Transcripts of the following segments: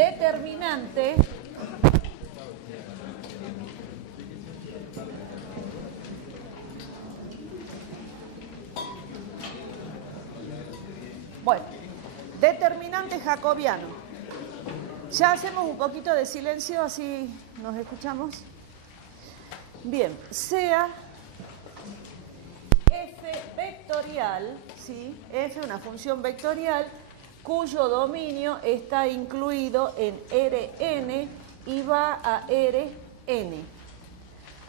determinante determinante jacobiano. Ya hacemos un poquito de silencio, así nos escuchamos. Bien, sea f vectorial, ¿sí? F, una función vectorial, cuyo dominio está incluido en Rn y va a Rn.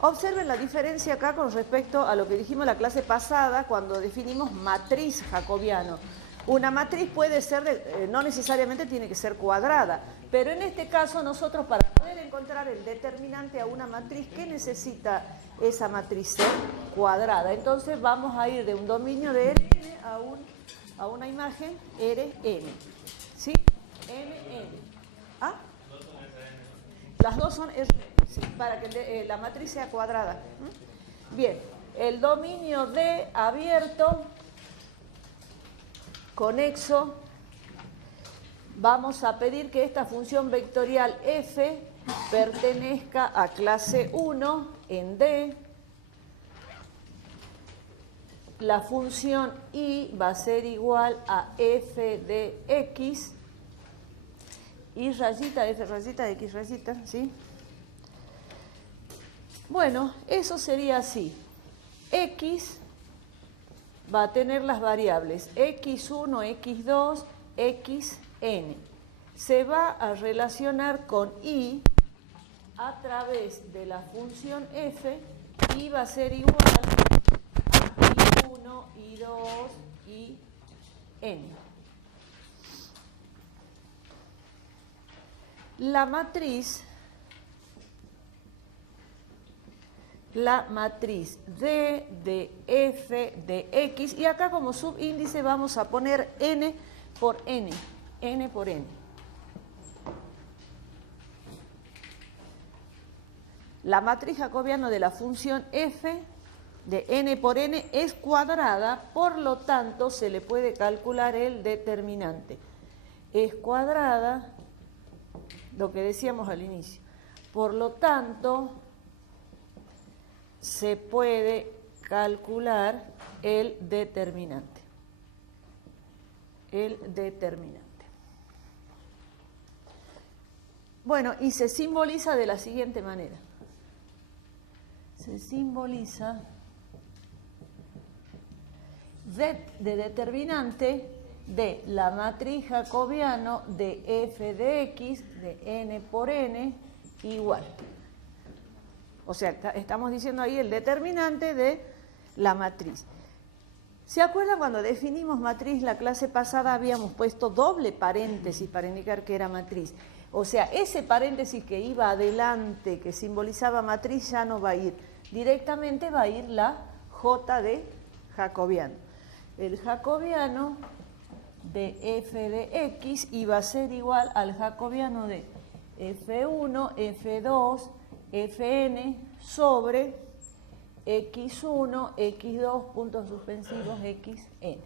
Observen la diferencia acá con respecto a lo que dijimos en la clase pasada cuando definimos matriz jacobiano. Una matriz puede ser, no necesariamente tiene que ser cuadrada, pero en este caso nosotros para poder encontrar el determinante a una matriz, ¿qué necesita esa matriz? Ser cuadrada. Entonces vamos a ir de un dominio de Rn a una imagen Rn. ¿Sí? Nn. ¿Ah? Las dos son Rn, sí, para que la matriz sea cuadrada. Bien, el dominio D abierto, conexo, vamos a pedir que esta función vectorial f pertenezca a clase 1 en D. La función y va a ser igual a f de x, y rayita, f rayita, x rayita, ¿sí? Bueno, eso sería así. X va a tener las variables x1, x2, xn. Se va a relacionar con y a través de la función f, y va a ser igual a i1, i2, y n. La matriz D de f de x, y acá como subíndice vamos a poner n por n, n por n. La matriz jacobiana de la función f de n por n es cuadrada, por lo tanto se le puede calcular el determinante. Es cuadrada, lo que decíamos al inicio. Por lo tanto, se puede calcular el determinante. El determinante. Bueno, y se simboliza de la siguiente manera. Se simboliza de determinante de la matriz jacobiano de f de x de n por n igual. O sea, estamos diciendo ahí el determinante de la matriz. ¿Se acuerdan cuando definimos matriz la clase pasada habíamos puesto doble paréntesis para indicar que era matriz? O sea, ese paréntesis que iba adelante, que simbolizaba matriz, ya no va a ir. Directamente va a ir la J de jacobiano. El jacobiano de f de x iba a ser igual al jacobiano de f1, f2, fn sobre x1, x2, puntos suspensivos, xn.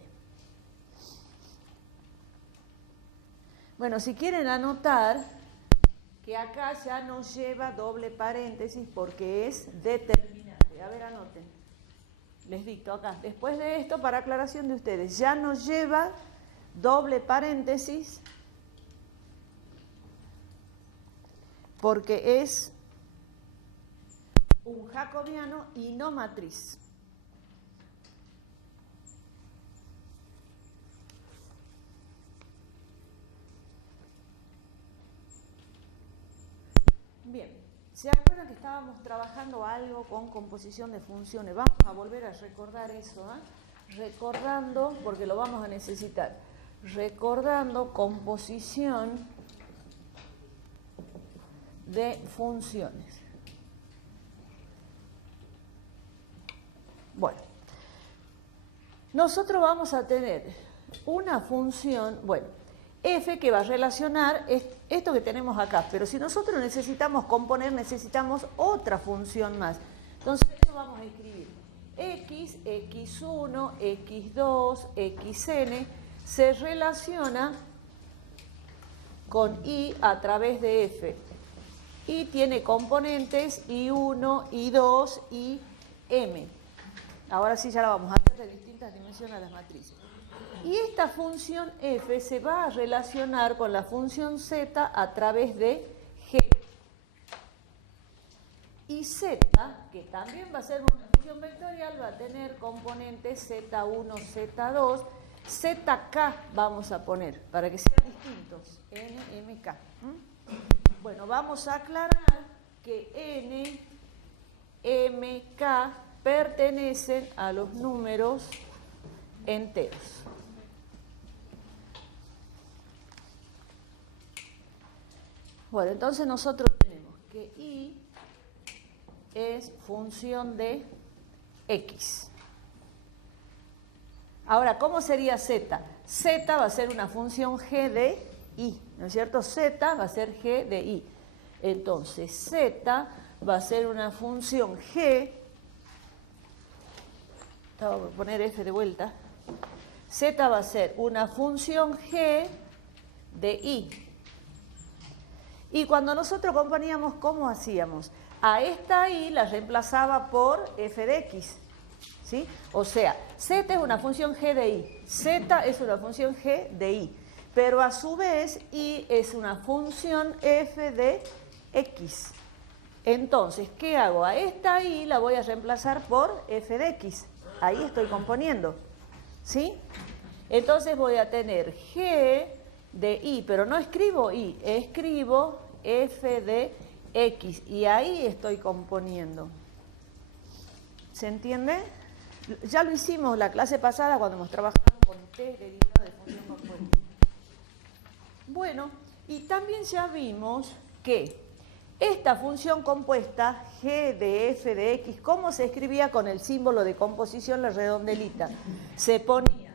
Bueno, si quieren anotar que acá ya nos lleva doble paréntesis porque es determinante. A ver, anoten. Les dicto acá. Después de esto, para aclaración de ustedes, ya nos lleva doble paréntesis porque es un jacobiano y no matriz. Bien, ¿se acuerdan que estábamos trabajando algo con composición de funciones? Vamos a volver a recordar eso, ¿eh? Recordando, porque lo vamos a necesitar. Recordando composición de funciones. Bueno, nosotros vamos a tener una función, bueno, f que va a relacionar esto que tenemos acá, pero si nosotros necesitamos componer, necesitamos otra función más. Entonces, esto vamos a escribir x, x1, x2, xn, se relaciona con I a través de F. Y tiene componentes I1, I2 y M. Ahora sí ya la vamos a hacer de distintas dimensiones a las matrices. Y esta función F se va a relacionar con la función Z a través de G. Y Z, que también va a ser una función vectorial, va a tener componentes Z1, Z2, ZK vamos a poner, para que sean distintos, N, M, K. Bueno, vamos a aclarar que N, M, K pertenecen a los números enteros. Bueno, entonces nosotros tenemos que I es función de X. Ahora, ¿cómo sería Z? Z va a ser una función G de I, ¿no es cierto? Z va a ser G de I. Entonces, Z va a ser una función G. Voy a poner F de vuelta. Z va a ser una función G de I. Y cuando nosotros componíamos, ¿cómo hacíamos? A esta I la reemplazaba por F de X. ¿Sí? O sea, Z es una función G de I. Z es una función G de I. Pero a su vez, I es una función F de X. Entonces, ¿qué hago? A esta I la voy a reemplazar por F de X. Ahí estoy componiendo. ¿Sí? Entonces voy a tener G de I, pero no escribo I, escribo F de X. Y ahí estoy componiendo. ¿Se entiende? Ya lo hicimos la clase pasada cuando hemos trabajado con T derivada de función compuesta. Bueno, y también ya vimos que esta función compuesta, G de F de X, ¿cómo se escribía con el símbolo de composición, la redondelita? Se ponía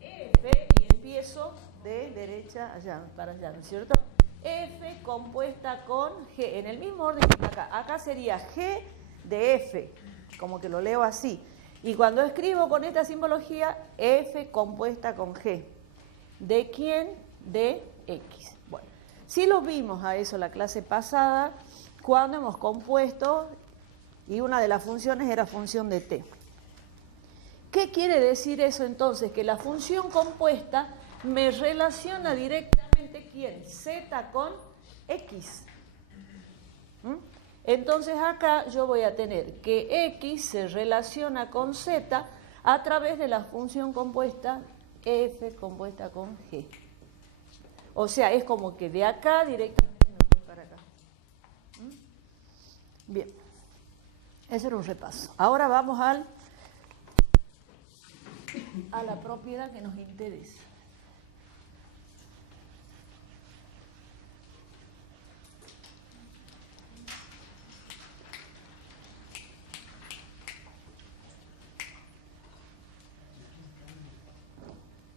F y empiezo de derecha allá, para allá, ¿no es cierto? F compuesta con G, en el mismo orden que acá. Acá sería G de F, como que lo leo así. Y cuando escribo con esta simbología, F compuesta con G. ¿De quién? De X. Bueno, sí lo vimos a eso la clase pasada, cuando hemos compuesto y una de las funciones era función de T. ¿Qué quiere decir eso entonces? Que la función compuesta me relaciona directamente, ¿quién? Z con X. Entonces acá yo voy a tener que X se relaciona con Z a través de la función compuesta F compuesta con G. O sea, es como que de acá directamente me voy para acá. Bien, ese era un repaso. Ahora vamos a la propiedad que nos interesa.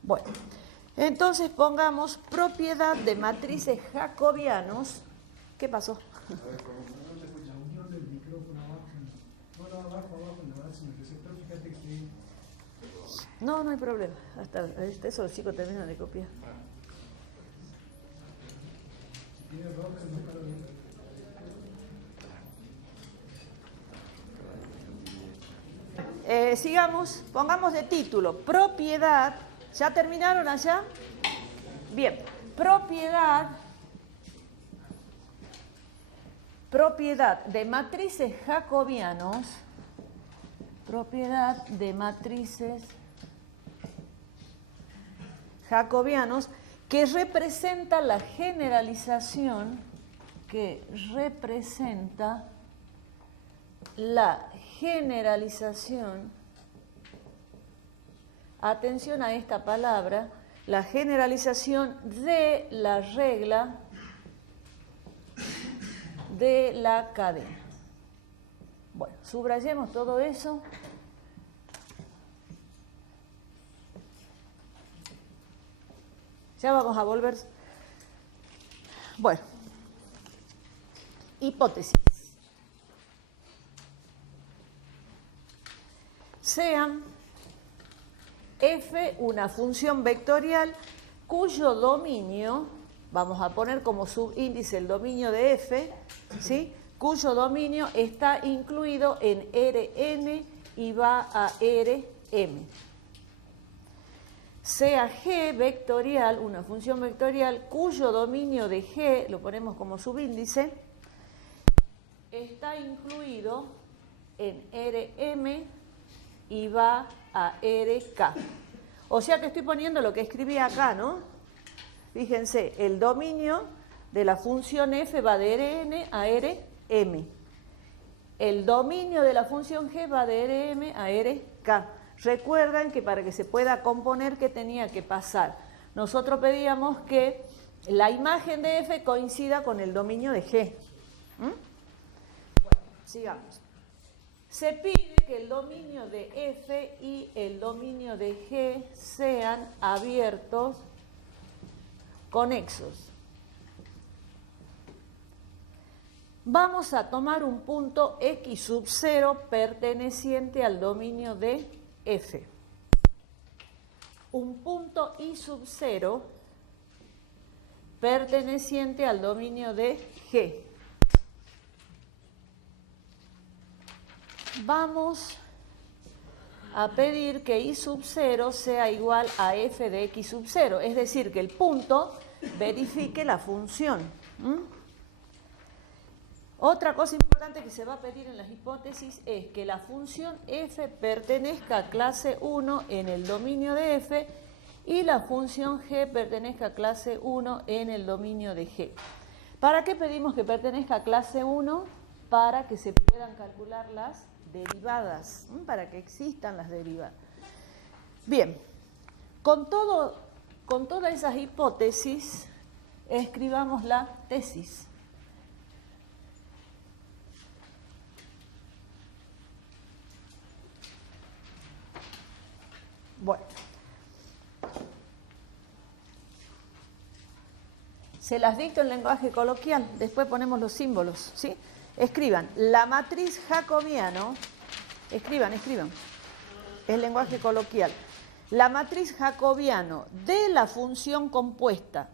Bueno, entonces pongamos propiedad de matrices jacobianos. ¿Qué pasó? No, no hay problema. Hasta eso los chicos terminan de copiar. Sigamos, pongamos de título, propiedad. ¿Ya terminaron allá? Bien, propiedad de matrices jacobianos, propiedad de matrices jacobianos que representa la generalización, atención a esta palabra, la generalización de la regla de la cadena. Bueno, subrayemos todo eso. Ya vamos a volver. Bueno, hipótesis. Sean F una función vectorial cuyo dominio vamos a poner como subíndice el dominio de F, ¿sí?, cuyo dominio está incluido en Rn y va a Rm. Sea G vectorial, una función vectorial, cuyo dominio de G, lo ponemos como subíndice, está incluido en Rm y va a Rk. O sea que estoy poniendo lo que escribí acá, ¿no? Fíjense, el dominio de la función f va de Rn a Rm. El dominio de la función g va de Rm a Rk. Recuerdan que para que se pueda componer, ¿qué tenía que pasar? Nosotros pedíamos que la imagen de f coincida con el dominio de g. Bueno, sigamos. Se pide que el dominio de f y el dominio de g sean abiertos, conexos. Vamos a tomar un punto x sub 0 perteneciente al dominio de f. Un punto y sub 0 perteneciente al dominio de g. Vamos a pedir que y sub 0 sea igual a f de x sub 0, es decir, que el punto verifique la función. Otra cosa importante que se va a pedir en las hipótesis es que la función f pertenezca a clase 1 en el dominio de f y la función g pertenezca a clase 1 en el dominio de g. ¿Para qué pedimos que pertenezca a clase 1? Para que se puedan calcular las derivadas, para que existan las derivadas. Bien, con todas esas hipótesis, escribamos la tesis. Bueno, se las dicto en lenguaje coloquial, después ponemos los símbolos, ¿sí? Escriban, la matriz jacobiano, escriban, es lenguaje coloquial. La matriz jacobiano de la función compuesta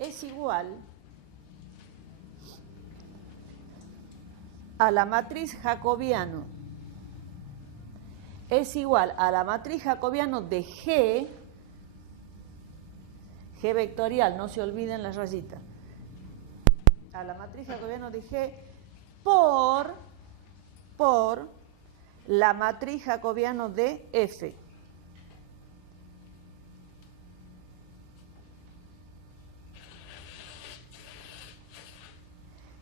es igual a la matriz jacobiano, es igual a la matriz jacobiano de G vectorial, no se olviden la rayita, a la matriz jacobiano de G por la matriz jacobiano de F.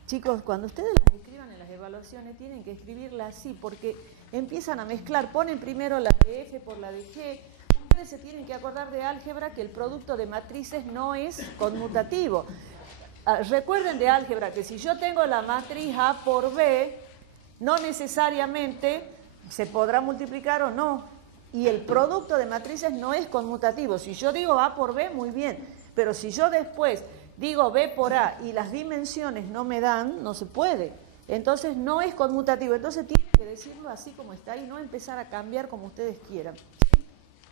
Chicos, cuando ustedes las escriban en las evaluaciones tienen que escribirla así porque empiezan a mezclar, ponen primero la de F por la de G. Ustedes se tienen que acordar de álgebra que el producto de matrices no es conmutativo. Recuerden de álgebra que si yo tengo la matriz A por B, no necesariamente se podrá multiplicar o no. Y el producto de matrices no es conmutativo. Si yo digo A por B, muy bien. Pero si yo después digo B por A y las dimensiones no me dan, no se puede. Entonces no es conmutativo. Entonces tienen que decirlo así como está y no empezar a cambiar como ustedes quieran.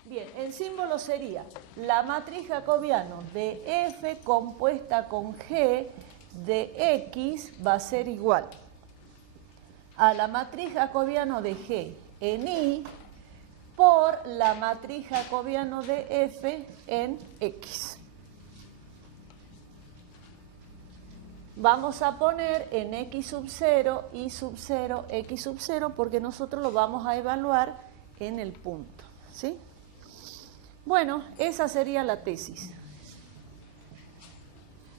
Bien, el símbolo sería la matriz jacobiano de F compuesta con G de X va a ser igual a la matriz jacobiano de G en Y por la matriz jacobiano de F en X. Vamos a poner en X sub 0, Y sub 0, X sub 0 porque nosotros lo vamos a evaluar en el punto, ¿sí? Bueno, esa sería la tesis.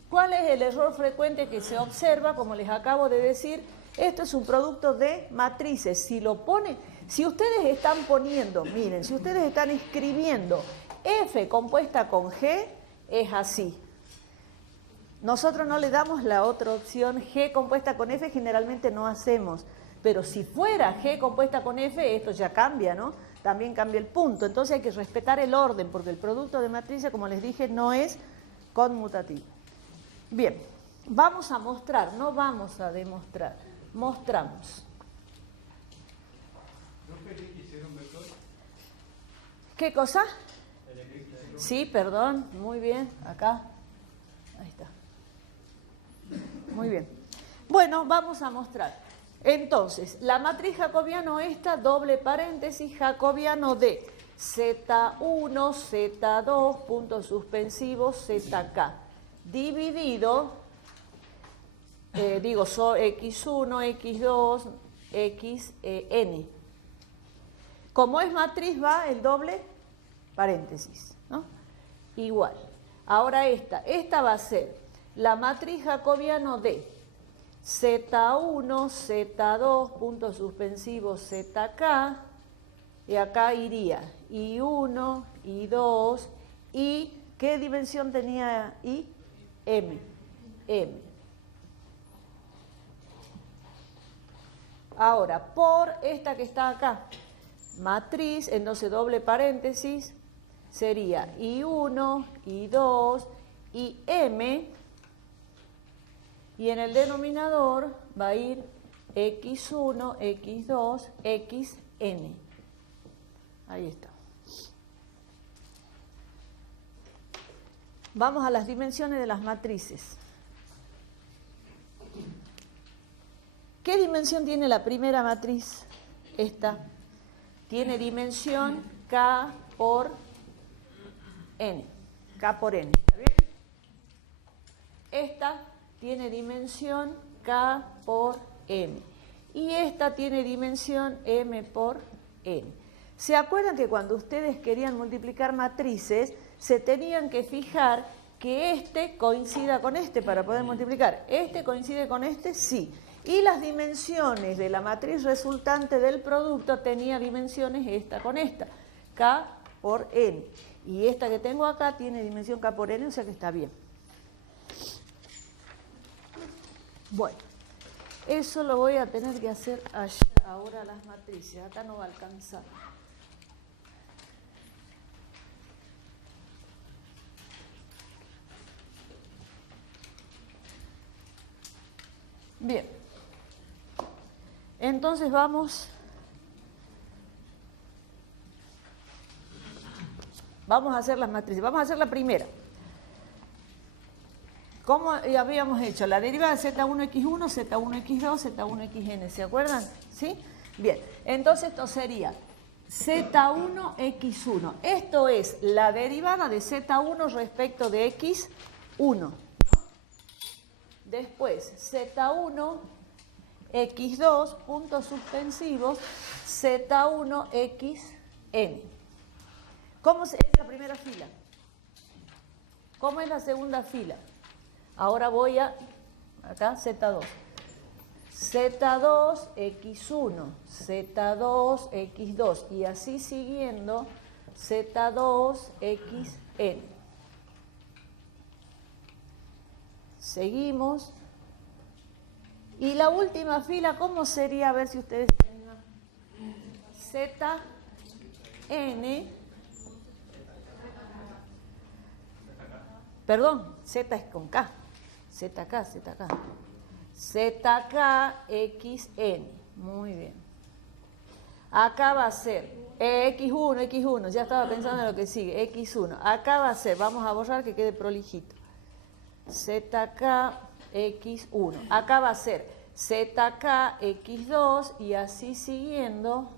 ¿Cuál es el error frecuente que se observa? Como les acabo de decir, esto es un producto de matrices. Si ustedes están poniendo, miren, si ustedes están escribiendo F compuesta con G, es así. Nosotros no le damos la otra opción, G compuesta con F, generalmente no hacemos. Pero si fuera G compuesta con F, esto ya cambia, ¿no? También cambia el punto. Entonces hay que respetar el orden, porque el producto de matrices, como les dije, no es conmutativo. Bien, vamos a mostrar, no vamos a demostrar, mostramos. ¿No pedí que hiciera un vector? ¿Qué cosa? Sí, perdón, muy bien, acá. Ahí está. Muy bien. Bueno, vamos a mostrar. Entonces, la matriz jacobiano esta, doble paréntesis, jacobiano de Z1, Z2, puntos suspensivos, ZK, dividido, X1, X2, Xn. Como es matriz va el doble paréntesis, ¿no? Igual. Ahora esta va a ser la matriz jacobiano de Z1, Z2, puntos suspensivos, ZK, y acá iría I1, I2, y ¿qué dimensión tenía I? M. Ahora, por esta que está acá, matriz, entonces doble paréntesis, sería I1, I2, y M, y en el denominador va a ir X1, X2, Xn. Ahí está. Vamos a las dimensiones de las matrices. ¿Qué dimensión tiene la primera matriz? Esta. Tiene dimensión K por N. K por N. ¿Está bien? Esta tiene dimensión K por M. Y esta tiene dimensión M por N. ¿Se acuerdan que cuando ustedes querían multiplicar matrices, se tenían que fijar que este coincida con este para poder multiplicar? ¿Este coincide con este? Sí. Y las dimensiones de la matriz resultante del producto tenía dimensiones esta con esta, K por N. Y esta que tengo acá tiene dimensión K por N, o sea que está bien. Bueno, eso lo voy a tener que hacer allá, ahora las matrices, acá no va a alcanzar. Bien, entonces vamos a hacer las matrices. Vamos a hacer la primera. ¿Cómo habíamos hecho? La derivada de Z1x1, Z1x2, Z1xn, ¿se acuerdan? ¿Sí? Bien, entonces esto sería Z1x1. Esto es la derivada de Z1 respecto de x1. Después, Z1, X2, puntos suspensivos, Z1, Xn. ¿Cómo es la primera fila? ¿Cómo es la segunda fila? Ahora voy a, acá, Z2. Z2, X1, Z2, X2, y así siguiendo, Z2, Xn. Seguimos. Y la última fila, ¿cómo sería? A ver si ustedes tienen. Zn. Perdón, Z es con K. ZK. ZKXN. Muy bien. Acá va a ser X1, ya estaba pensando en lo que sigue. X1. Acá va a ser, vamos a borrar que quede prolijito. ZKX1. Acá va a ser ZKX2 y así siguiendo.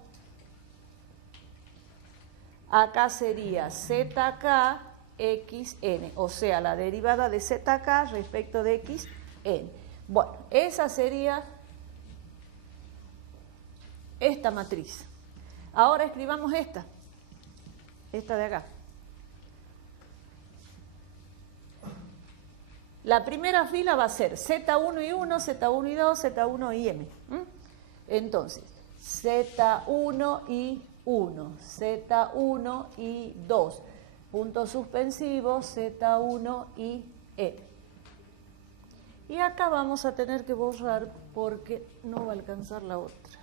Acá sería ZKXN, o sea, la derivada de ZK respecto de XN. Bueno, esa sería esta matriz. Ahora escribamos esta de acá. La primera fila va a ser Z1 y 1, Z1 y 2, Z1 y M. Entonces, Z1 y 1, Z1 y 2, puntos suspensivos, Z1 y M. Y acá vamos a tener que borrar porque no va a alcanzar la otra.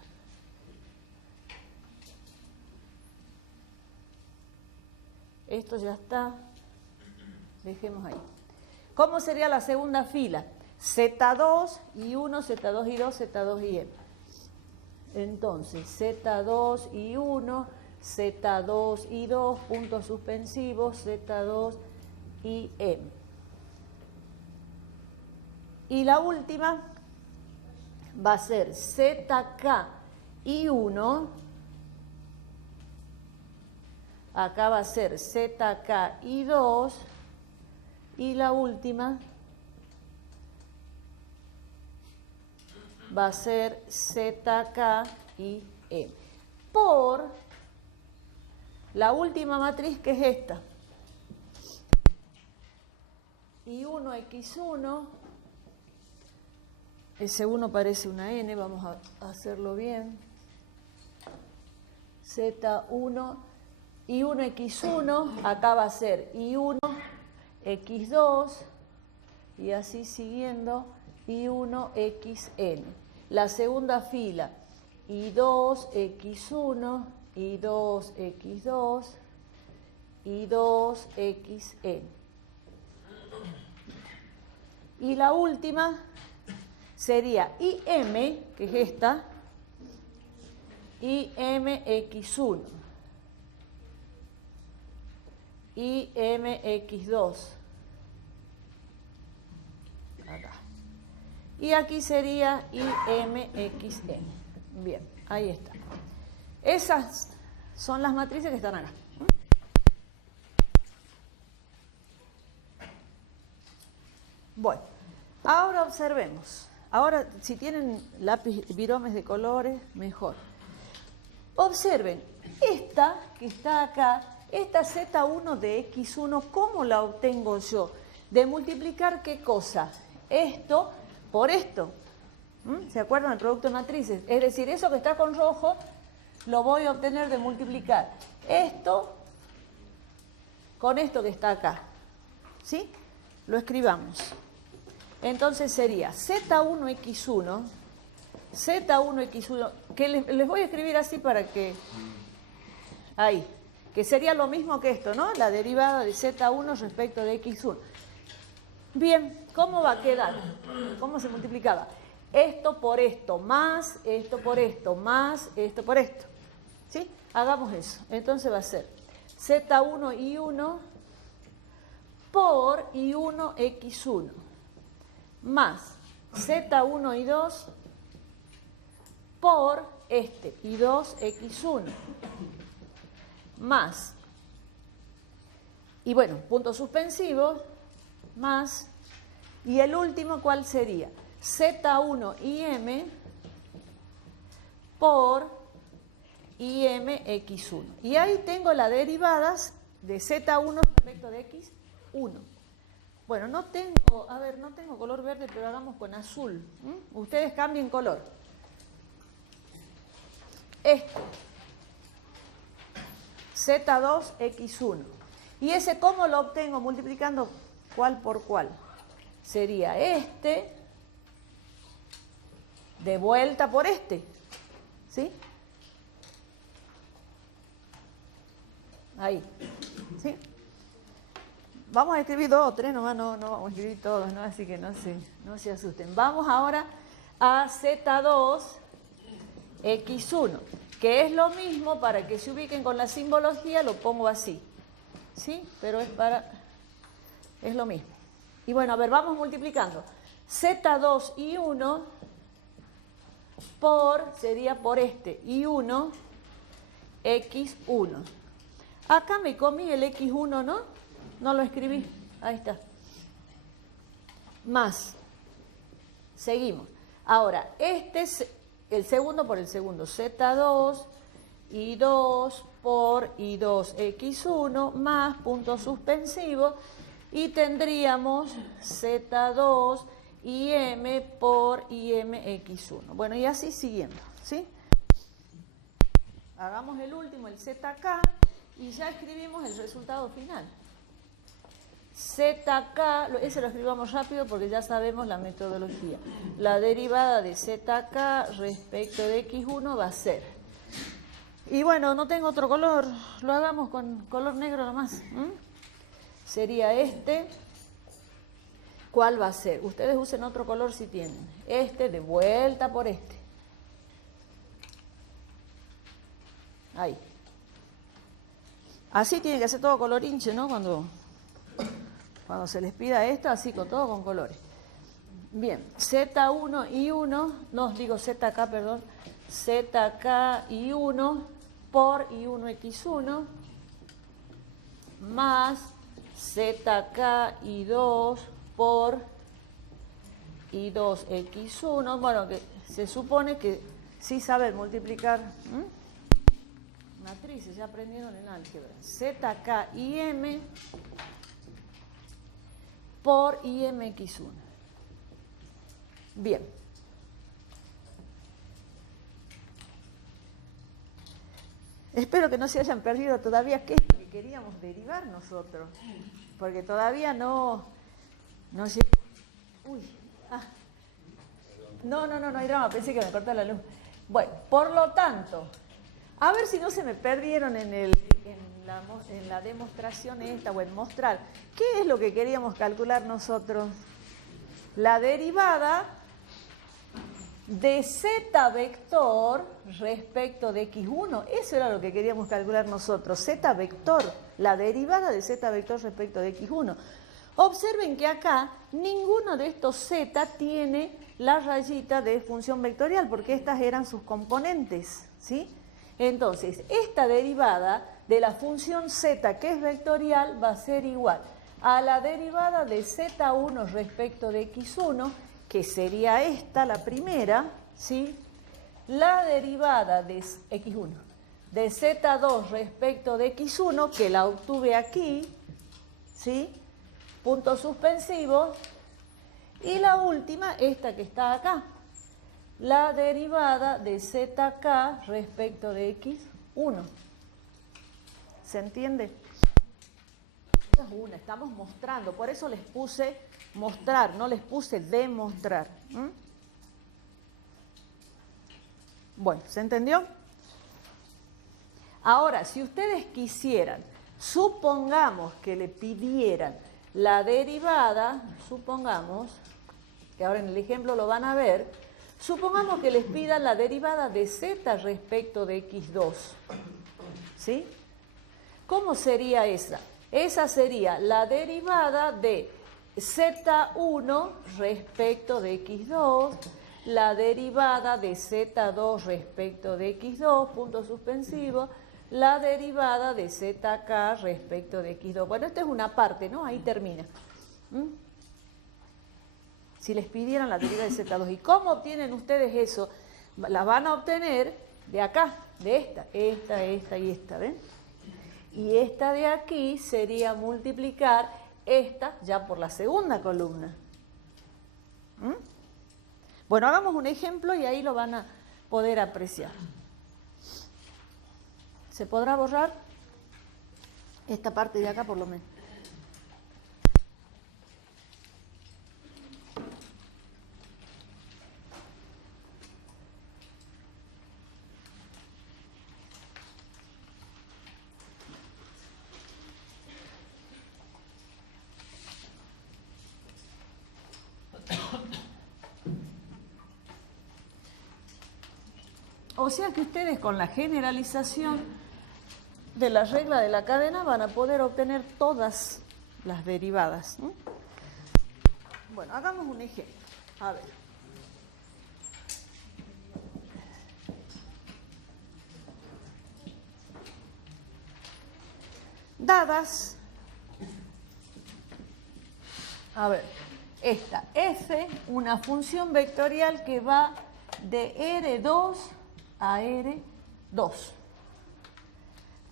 Esto ya está, dejemos ahí. ¿Cómo sería la segunda fila? Z2 y 1, Z2 y 2, Z2 y M. Entonces, Z2 y 1, Z2 y 2, puntos suspensivos, Z2 y M. Y la última va a ser ZK y 1, acá va a ser ZK y 2, y la última va a ser ZK y M. Por la última matriz, que es esta. Y1x1, ese 1 parece una n, vamos a hacerlo bien. Z1, y1x1, acá va a ser y1x2, y así siguiendo, y1xn. La segunda fila, y2x1, y2x2, y2xn. Y la última sería IM, que es esta, IMX1, IMX2, acá. Y aquí sería IMXN. Bien, ahí está. Esas son las matrices que están acá. Bueno, ahora observemos. Ahora, si tienen lápiz, viromes de colores, mejor. Observen, esta que está acá, esta Z1 de X1, ¿cómo la obtengo yo? De multiplicar, ¿qué cosa? Esto por esto. ¿Se acuerdan del producto de matrices? Es decir, eso que está con rojo, lo voy a obtener de multiplicar esto con esto que está acá. ¿Sí? Lo escribamos. Entonces sería Z1x1, que les voy a escribir así para que... Ahí, que sería lo mismo que esto, ¿no? La derivada de Z1 respecto de x1. Bien, ¿cómo va a quedar? ¿Cómo se multiplicaba? Esto por esto, más esto por esto, más esto por esto. ¿Sí? Hagamos eso. Entonces va a ser Z1 y 1 por I1 x1 más Z1 y 2 por este I2 x1 más, y bueno, puntos suspensivos, más, y el último, ¿cuál sería? Z1 IM por IM x1. Y ahí tengo las derivadas de Z1 respecto de x1. Bueno, no tengo, a ver, no tengo color verde, pero hagamos con azul. Ustedes cambien color. Este. Z2 x1. ¿Y ese cómo lo obtengo? Multiplicando cuál por cuál. Sería este de vuelta por este. ¿Sí? Ahí. ¿Sí? Vamos a escribir 2 o 3 nomás, no vamos a escribir todos, ¿no? Así que no se asusten. Vamos ahora a Z2 x1, que es lo mismo, para que se ubiquen con la simbología, lo pongo así. ¿Sí? Pero es lo mismo. Y bueno, a ver, vamos multiplicando. Z2 y 1 sería por este, y 1, x1. Acá me comí el x1, ¿no? No lo escribí. Ahí está. Más. Seguimos. Ahora, este es el segundo por el segundo. Z2 y 2 por I2 x1 más punto suspensivo. Y tendríamos Z2 y M por IM x1. Bueno, y así siguiendo. ¿Sí? Hagamos el último, el ZK, y ya escribimos el resultado final. ZK, ese lo escribamos rápido porque ya sabemos la metodología. La derivada de ZK respecto de X1 va a ser. Y bueno, no tengo otro color, lo hagamos con color negro nomás. Sería este. ¿Cuál va a ser? Ustedes usen otro color si tienen. Este de vuelta por este. Ahí. Así tiene que ser todo colorinche, ¿no? Cuando se les pida esto, así, con todo con colores. Bien, Z1 y 1, no, digo ZK, perdón, ZK y 1 por I1X1 más ZK y 2 por I2X1. Bueno, que se supone que sí saben multiplicar matrices, ya aprendieron en álgebra. ZK y M por IMX1. Bien. Espero que no se hayan perdido todavía qué es lo que queríamos derivar nosotros, porque todavía no llegó. Uy, no hay drama, pensé que me cortó la luz. Bueno, por lo tanto, a ver si no se me perdieron en la demostración esta o en mostrar. ¿Qué es lo que queríamos calcular nosotros? La derivada de z vector respecto de x1. Eso era lo que queríamos calcular nosotros, z vector, la derivada de z vector respecto de x1. Observen que acá ninguno de estos z tiene la rayita de función vectorial, porque estas eran sus componentes, ¿sí? Entonces, esta derivada de la función z, que es vectorial, va a ser igual a la derivada de z1 respecto de x1, que sería esta, la primera, ¿sí? La derivada de x1 de z2 respecto de x1, que la obtuve aquí, ¿sí? Puntos suspensivos. Y la última, esta que está acá, la derivada de zk respecto de x1. ¿Se entiende? Esta es una, estamos mostrando, por eso les puse mostrar, no les puse demostrar. Bueno, ¿se entendió? Ahora, si ustedes quisieran, supongamos que le pidieran la derivada, supongamos, que ahora en el ejemplo lo van a ver, supongamos que les pidan la derivada de z respecto de x2, ¿sí? ¿Cómo sería esa? Esa sería la derivada de z1 respecto de x2, la derivada de z2 respecto de x2, punto suspensivo, la derivada de zk respecto de x2. Bueno, esta es una parte, ¿no? Ahí termina. Si les pidieran la derivada de z2. ¿Y cómo obtienen ustedes eso? La van a obtener de acá, de esta y esta, ¿ven? Y esta de aquí sería multiplicar esta ya por la segunda columna. Bueno, hagamos un ejemplo y ahí lo van a poder apreciar. ¿Se podrá borrar? Esta parte de acá por lo menos. O sea que ustedes con la generalización de la regla de la cadena van a poder obtener todas las derivadas. Bueno, hagamos un ejemplo. A ver. Dadas, a ver, esta f, una función vectorial que va de R2 a R2,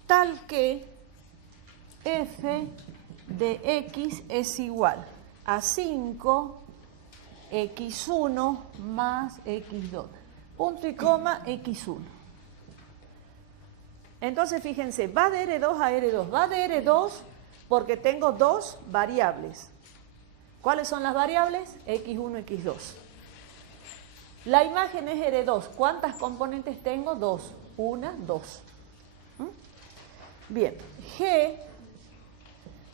tal que f de x es igual a 5 x1 más x2, punto y coma x1. Entonces, fíjense, va de R2 a R2. Va de R2 porque tengo dos variables. ¿Cuáles son las variables? X1, X2. La imagen es R2. ¿Cuántas componentes tengo? 2. 1, 2. Bien, G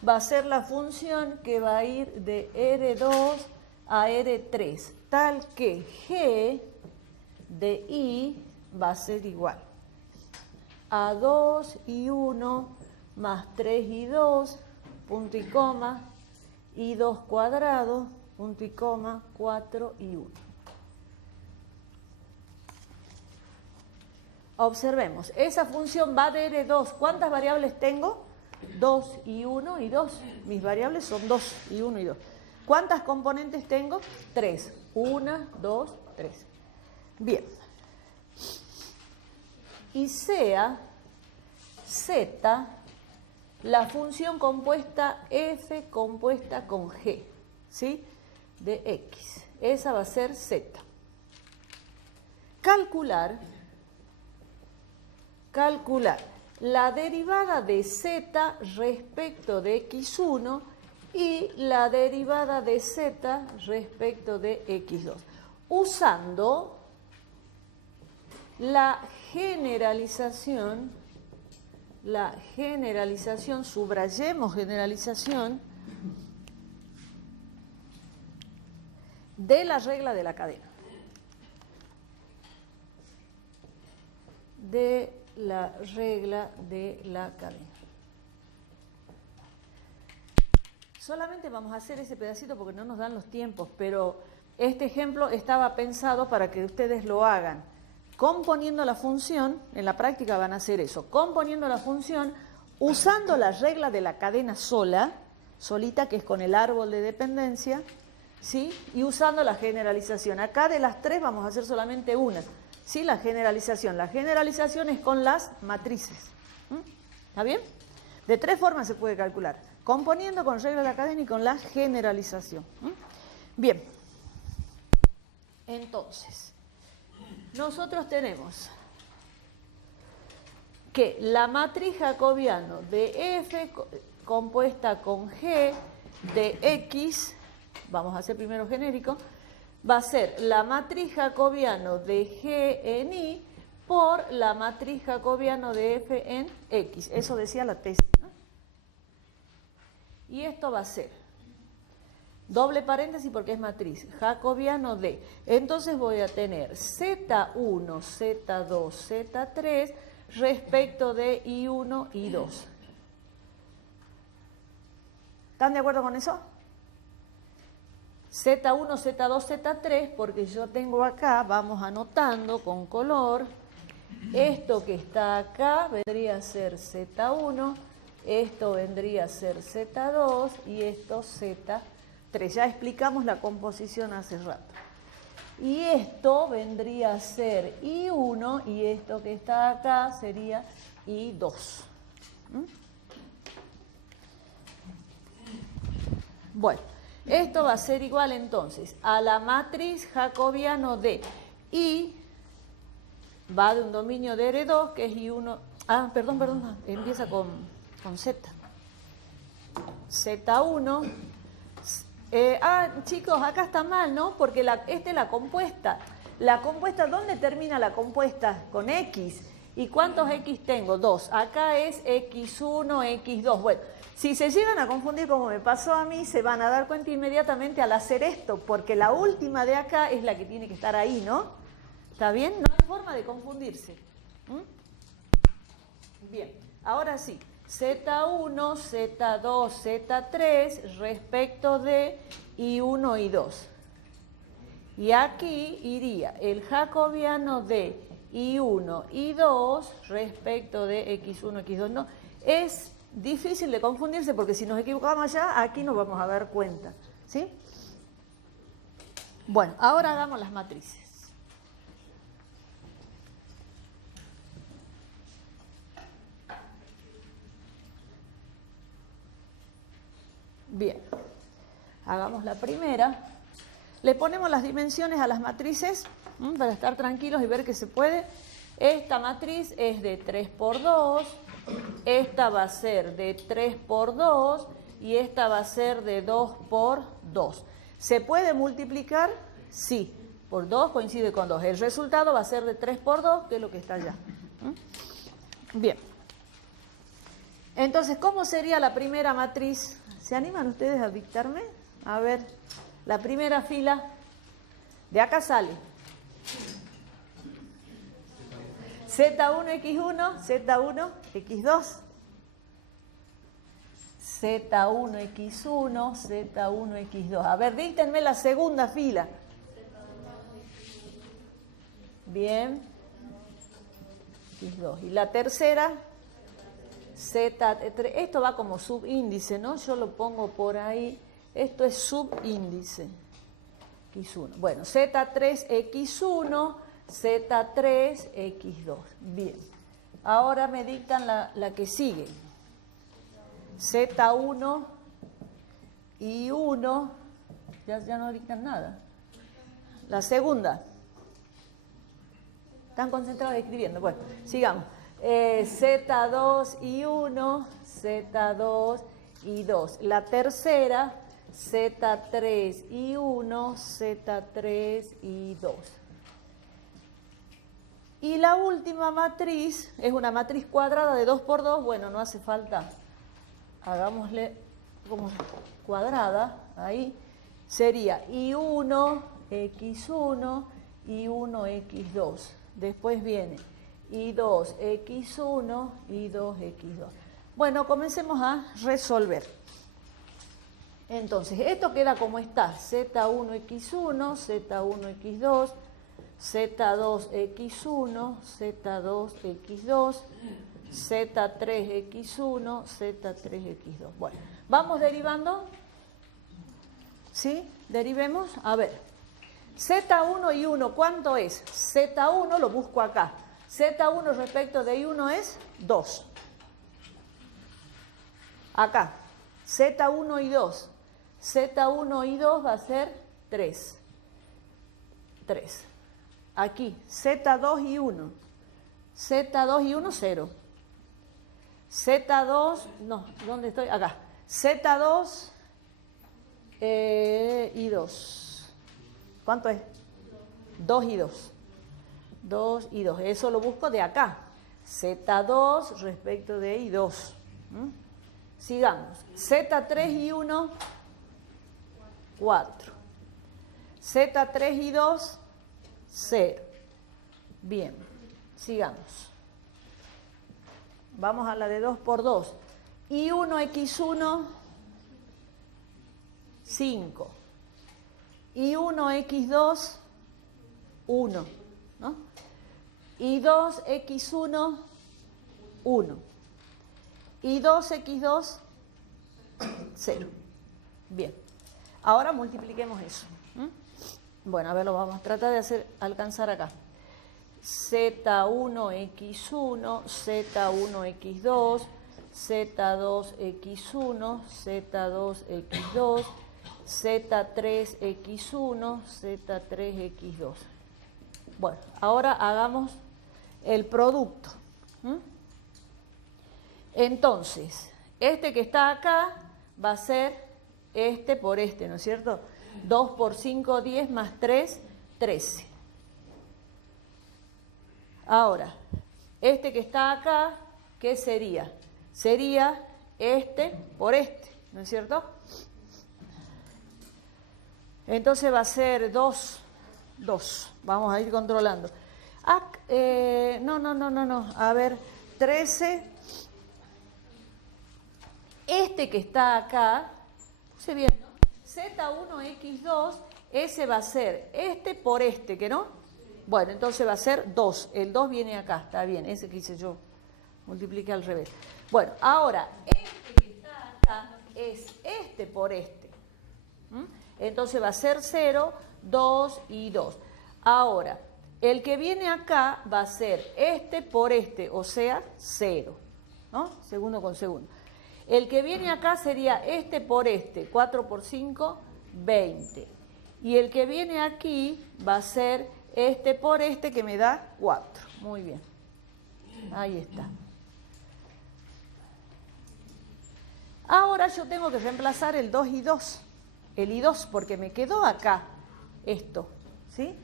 va a ser la función que va a ir de R2 a R3, tal que G de I va a ser igual a 2 y 1 más 3y2, punto y coma, y2 cuadrado, punto y coma, 4y1. Observemos, esa función va de R2. ¿Cuántas variables tengo? 2 y 1 y 2. Mis variables son 2 y 1 y 2. ¿Cuántas componentes tengo? 3. 1, 2, 3. Bien. Y sea z la función compuesta f compuesta con g, ¿sí? De x. Esa va a ser z. Calcular la derivada de z respecto de x1 y la derivada de z respecto de x2, usando la generalización, subrayemos generalización, de la regla de la cadena. De la regla de la cadena. Solamente vamos a hacer ese pedacito porque no nos dan los tiempos, pero este ejemplo estaba pensado para que ustedes lo hagan. Componiendo la función, en la práctica van a hacer eso, componiendo la función usando la regla de la cadena solita, que es con el árbol de dependencia, ¿sí? Y usando la generalización. Acá de las tres vamos a hacer solamente una. ¿Sí? La generalización. La generalización es con las matrices. ¿Está bien? De tres formas se puede calcular. Componiendo, con regla de la cadena y con la generalización. Bien. Entonces, nosotros tenemos que la matriz jacobiano de f compuesta con g de x, vamos a hacer primero genérico, va a ser la matriz jacobiano de G en I por la matriz jacobiano de F en X. Eso decía la tesis, ¿no? Y esto va a ser, doble paréntesis porque es matriz, jacobiano de. Entonces voy a tener Z1, Z2, Z3 respecto de I1, I2. ¿Están de acuerdo con eso? Z1, Z2, Z3, porque yo tengo acá, vamos anotando con color, esto que está acá vendría a ser Z1, esto vendría a ser Z2 y esto Z3. Ya explicamos la composición hace rato. Y esto vendría a ser I1 y esto que está acá sería I2. Bueno. Esto va a ser igual entonces a la matriz jacobiano de I, va de un dominio de R2, que es I1, empieza con Z. Z1, chicos, acá está mal, ¿no? Porque esta es la compuesta. La compuesta, ¿dónde termina la compuesta? Con X. ¿Y cuántos X tengo? 2. Acá es X1, X2. Bueno. Si se llegan a confundir como me pasó a mí, se van a dar cuenta inmediatamente al hacer esto, porque la última de acá es la que tiene que estar ahí, ¿no? ¿Está bien? No hay forma de confundirse. Bien, ahora sí, Z1, Z2, Z3 respecto de I1 y 2. Y aquí iría el jacobiano de I1 y 2 respecto de X1, X2. No, es difícil de confundirse porque si nos equivocamos allá, aquí nos vamos a dar cuenta, ¿sí? Bueno, ahora hagamos las matrices. Bien, hagamos la primera. Le ponemos las dimensiones a las matrices para estar tranquilos y ver que se puede. Esta matriz es de 3 por 2. Esta va a ser de 3 por 2 y esta va a ser de 2 por 2. ¿Se puede multiplicar? Sí, por 2 coincide con 2. El resultado va a ser de 3 por 2, que es lo que está allá. Bien. Entonces, ¿cómo sería la primera matriz? ¿Se animan ustedes a dictarme? A ver, la primera fila. De acá sale Z1, X1, Z1, X2. Z1X1, Z1X2. A ver, díctenme la segunda fila. Bien. X2. Y la tercera, Z3. Esto va como subíndice, ¿no? Yo lo pongo por ahí. Esto es subíndice. X1. Bueno, Z3X1, Z3X2. Bien. Ahora me dictan la que sigue. Z1 y 1. Ya no dictan nada. La segunda. Están concentrados escribiendo. Bueno, sigamos. Z2 y 1, Z2 y 2. La tercera, Z3 y 1, Z3 y 2. Y la última matriz es una matriz cuadrada de 2 por 2. Bueno, no hace falta. Hagámosle como cuadrada. Ahí sería I1, X1, I1, X2. Después viene I2, X1, I2, X2. Bueno, comencemos a resolver. Entonces, esto queda como está. Z1, X1, Z1, X2, Z2, X1, Z2, X2, Z3, X1, Z3, X2. Bueno, ¿vamos derivando? ¿Sí? Derivemos. A ver. Z1 y 1, ¿cuánto es? Z1 lo busco acá. Z1 respecto de I1 es 2. Acá. Z1 y 2. Z1 y 2 va a ser 3. 3. Aquí. Z2 y 1. Z2 y 1, 0. Z2, no, ¿dónde estoy? Acá. Z2 y 2. ¿Cuánto es? 2 y 2. 2 y 2. Eso lo busco de acá. Z2 respecto de I2. Sigamos. Z3 y 1, 4. Z3 y 2, 0. Bien. Sigamos. Vamos a la de 2 por 2. I1, X1, 5. I1, X2, 1. ¿No? I2, X1, 1. I2, X2, 0. Bien. Ahora multipliquemos eso. Bueno, a ver, lo vamos a tratar de alcanzar acá. Z1, X1, Z1, X2, Z2, X1, Z2, X2, Z3, X1, Z3, X2. Bueno, ahora hagamos el producto. Entonces, este que está acá va a ser este por este, ¿no es cierto? 2 por 5, 10 más 3, 13. Ahora, este que está acá, ¿qué sería? Sería este por este, ¿no es cierto? Entonces va a ser 2. Vamos a ir controlando. No. A ver, 13. Este que está acá, puse bien, ¿no? Z1, X2, ese va a ser este por este, ¿que no? Bueno, entonces va a ser 2. El 2 viene acá, está bien, ese que hice yo. Multipliqué al revés. Bueno, ahora, este que está acá es este por este. Entonces va a ser 0, 2 y 2. Ahora, el que viene acá va a ser este por este, o sea, 0. ¿No? Segundo con segundo. El que viene acá sería este por este, 4 por 5, 20. Y el que viene aquí va a ser este por este que me da 4. Muy bien. Ahí está. Ahora yo tengo que reemplazar el 2 y 2. El I2, porque me quedó acá esto, ¿sí?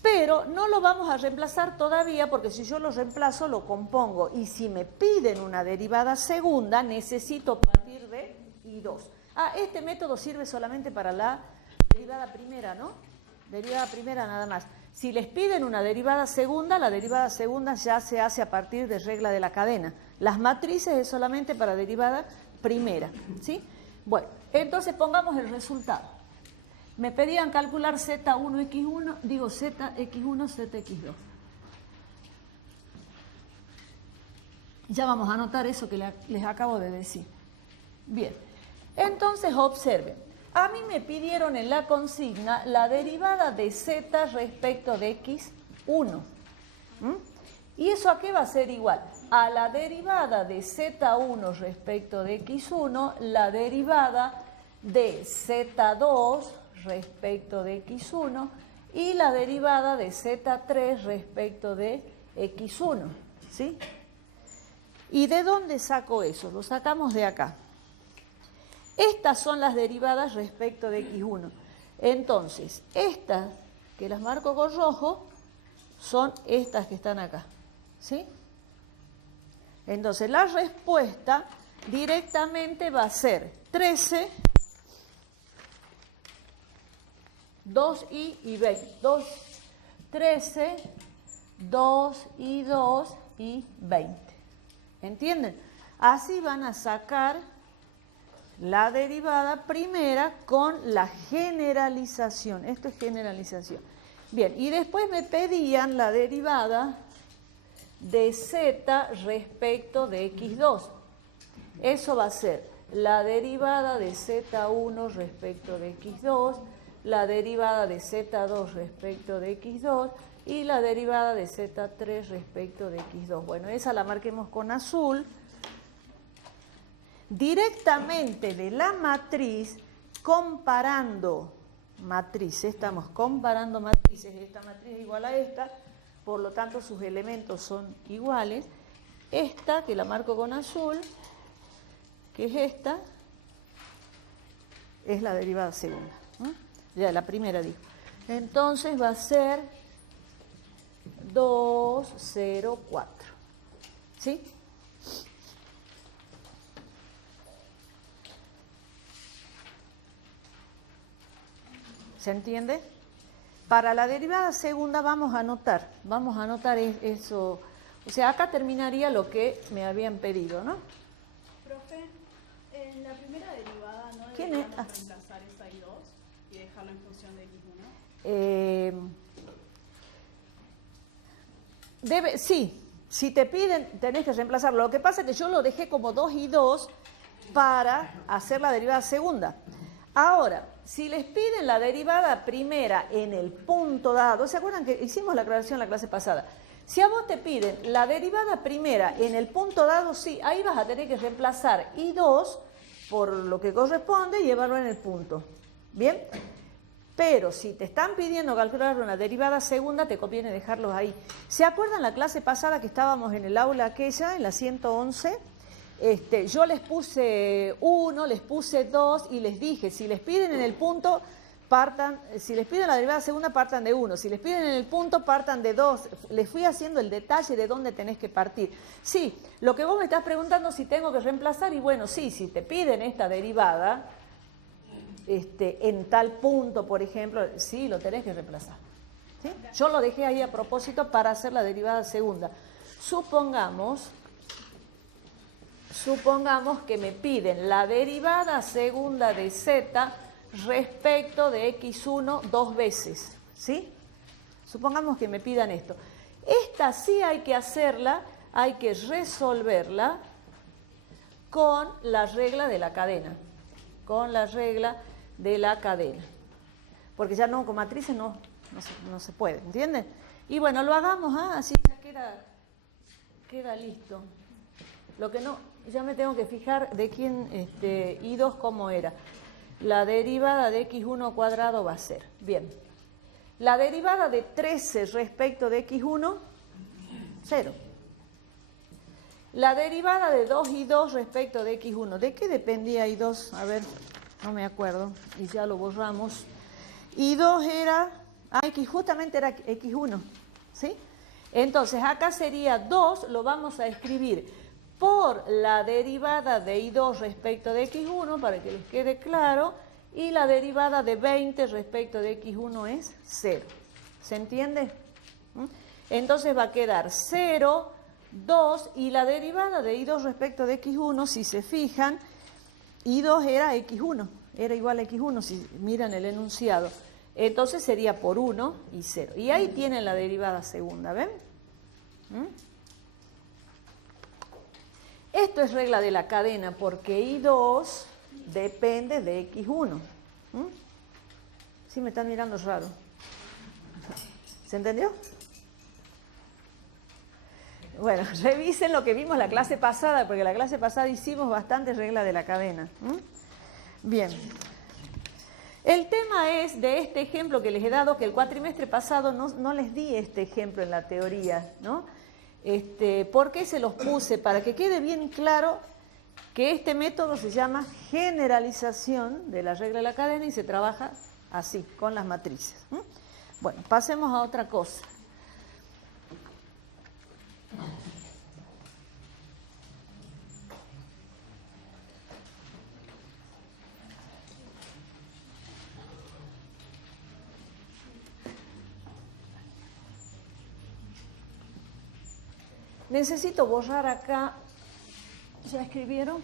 Pero no lo vamos a reemplazar todavía, porque si yo lo reemplazo, lo compongo. Y si me piden una derivada segunda, necesito partir de I2. Este método sirve solamente para la derivada primera, ¿no? Derivada primera nada más. Si les piden una derivada segunda, la derivada segunda ya se hace a partir de regla de la cadena. Las matrices es solamente para derivada primera, ¿sí? Bueno, entonces pongamos el resultado. Me pedían calcular Z1x1, digo ZX1, ZX2. Ya vamos a anotar eso que les acabo de decir. Bien, entonces observen. A mí me pidieron en la consigna la derivada de Z respecto de X1. ¿Y eso a qué va a ser igual? A la derivada de Z1 respecto de X1, la derivada de Z2 respecto de X1 y la derivada de Z3 respecto de X1. ¿Sí? ¿Y de dónde saco eso? Lo sacamos de acá. Estas son las derivadas respecto de X1. Entonces, estas, que las marco con rojo, son estas que están acá. ¿Sí? Entonces, la respuesta directamente va a ser 13, 2i y 20. 13, 2i, 2 y 20. ¿Entienden? Así van a sacar la derivada primera con la generalización. Esto es generalización. Bien, y después me pedían la derivada de z respecto de x2. Eso va a ser la derivada de z1 respecto de x2, la derivada de z2 respecto de x2 y la derivada de z3 respecto de x2. Bueno, esa la marquemos con azul. Directamente de la matriz, comparando matrices, estamos comparando matrices, esta matriz es igual a esta, por lo tanto sus elementos son iguales. Esta, que la marco con azul, que es esta, es la derivada segunda. Ya, la primera digo. Entonces va a ser 2, 0, 4. ¿Sí? ¿Se entiende? Para la derivada segunda vamos a anotar eso. O sea, acá terminaría lo que me habían pedido, ¿no? Profe, en la primera derivada, ¿no ¿Quién deberíamos es? reemplazar esta I2 y dejarlo en función de X1? Sí, si te piden, tenés que reemplazarlo. Lo que pasa es que yo lo dejé como 2 y 2 para hacer la derivada segunda. Ahora, si les piden la derivada primera en el punto dado, ¿se acuerdan que hicimos la aclaración en la clase pasada? Si a vos te piden la derivada primera en el punto dado, sí, ahí vas a tener que reemplazar I2 por lo que corresponde y llevarlo en el punto. ¿Bien? Pero si te están pidiendo calcular una derivada segunda, te conviene dejarlos ahí. ¿Se acuerdan la clase pasada que estábamos en el aula aquella, en la 111? Yo les puse 1, les puse 2 y les dije, si les piden en el punto, partan, si les piden la derivada segunda, partan de 1, si les piden en el punto, partan de 2. Les fui haciendo el detalle de dónde tenés que partir. Sí, lo que vos me estás preguntando si tengo que reemplazar, y bueno, sí, si te piden esta derivada, en tal punto, por ejemplo, sí, lo tenés que reemplazar. ¿Sí? Yo lo dejé ahí a propósito para hacer la derivada segunda. Supongamos que me piden la derivada segunda de z respecto de x1 dos veces, ¿sí? Supongamos que me pidan esto. Esta sí hay que hacerla, hay que resolverla con la regla de la cadena, porque ya no, con matrices no se puede, ¿entienden? Y bueno, lo hagamos, así ya queda listo. Lo que no, ya me tengo que fijar de quién, I2 cómo era. La derivada de x1 cuadrado va a ser, bien. La derivada de 13 respecto de x1, 0. La derivada de 2 y 2 respecto de x1. ¿De qué dependía I2? A ver, no me acuerdo, y ya lo borramos. I2 era, justamente era x1, ¿sí? Entonces, acá sería 2, lo vamos a escribir por la derivada de I2 respecto de x1, para que les quede claro, y la derivada de 20 respecto de x1 es 0. ¿Se entiende? Entonces va a quedar 0, 2 y la derivada de I2 respecto de X1, si se fijan, I2 era X1, era igual a X1, si miran el enunciado. Entonces sería por 1 y 0. Y ahí tienen la derivada segunda, ¿ven? Esto es regla de la cadena porque I2 depende de X1. Sí, me están mirando raro. ¿Se entendió? Bueno, revisen lo que vimos la clase pasada, porque la clase pasada hicimos bastante regla de la cadena. Bien. El tema es de este ejemplo que les he dado, que el cuatrimestre pasado no les di este ejemplo en la teoría, ¿no? ¿Por qué se los puse? Para que quede bien claro que este método se llama generalización de la regla de la cadena y se trabaja así, con las matrices. Bueno, pasemos a otra cosa. Necesito borrar acá. ¿Ya escribieron?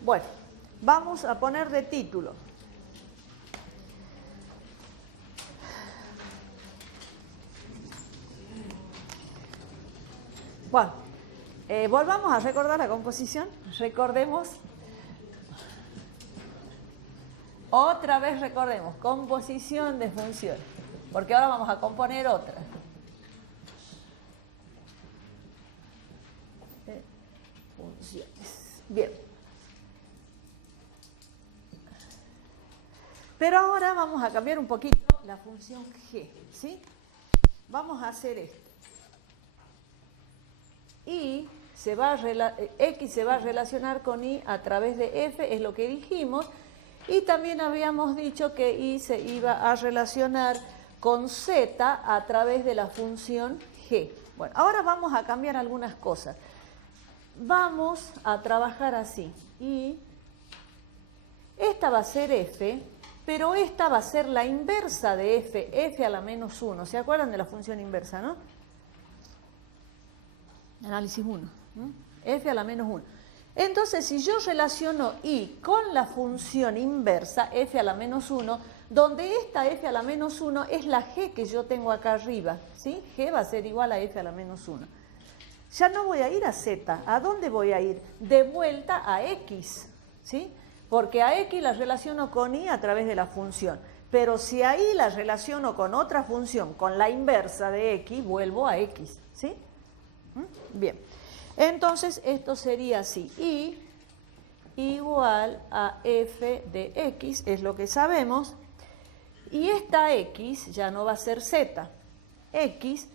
Bueno, vamos a poner de título. Bueno, volvamos a recordar la composición. Recordemos. Otra vez recordemos, composición de funciones. Porque ahora vamos a componer otra. Funciones. Bien. Pero ahora vamos a cambiar un poquito la función g, ¿sí? Vamos a hacer esto. X se va a relacionar con Y a través de F, es lo que dijimos. Y también habíamos dicho que Y se iba a relacionar con Z a través de la función g. Bueno, ahora vamos a cambiar algunas cosas. Vamos a trabajar así. Y esta va a ser F, pero esta va a ser la inversa de F, F a la menos 1. ¿Se acuerdan de la función inversa, no? Análisis 1. F a la menos 1. Entonces, si yo relaciono Y con la función inversa, F a la menos 1, donde esta F a la menos 1 es la G que yo tengo acá arriba, ¿sí? G va a ser igual a F a la menos 1. Ya no voy a ir a Z. ¿A dónde voy a ir? De vuelta a X, ¿sí? Porque a X la relaciono con Y a través de la función. Pero si a Y la relaciono con otra función, con la inversa de X, vuelvo a X, ¿sí? Bien. Entonces, esto sería así. Y igual a F de X, es lo que sabemos. Y esta X ya no va a ser Z. X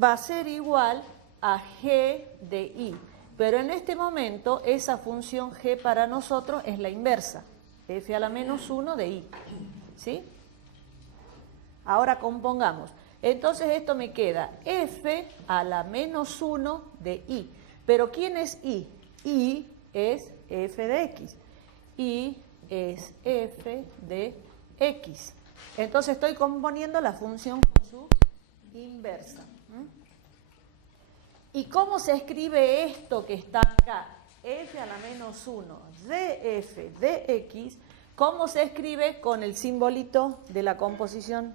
va a ser igual a G de Y. Pero en este momento, esa función G para nosotros es la inversa. F a la menos 1 de Y. ¿Sí? Ahora compongamos. Entonces esto me queda F a la menos 1 de Y. Pero ¿quién es Y? Y es F de X. Y es F de X. Entonces estoy componiendo la función con su inversa. ¿Y cómo se escribe esto que está acá? F a la menos 1 de F de X. ¿Cómo se escribe? Con el simbolito de la composición,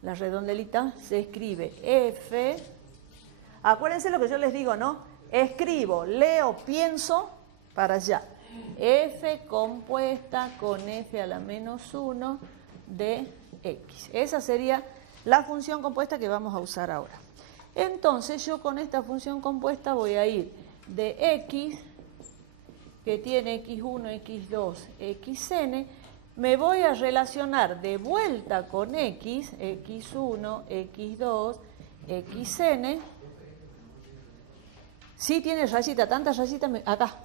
la redondelita, se escribe F. Acuérdense lo que yo les digo, ¿no? Escribo, leo, pienso para allá. F compuesta con F a la menos 1 de X. Esa sería la función compuesta que vamos a usar ahora. Entonces yo con esta función compuesta voy a ir de X, que tiene X1, X2, Xn, me voy a relacionar de vuelta con X, X1, X2, Xn. Sí tiene rayita, tantas rayitas, acá,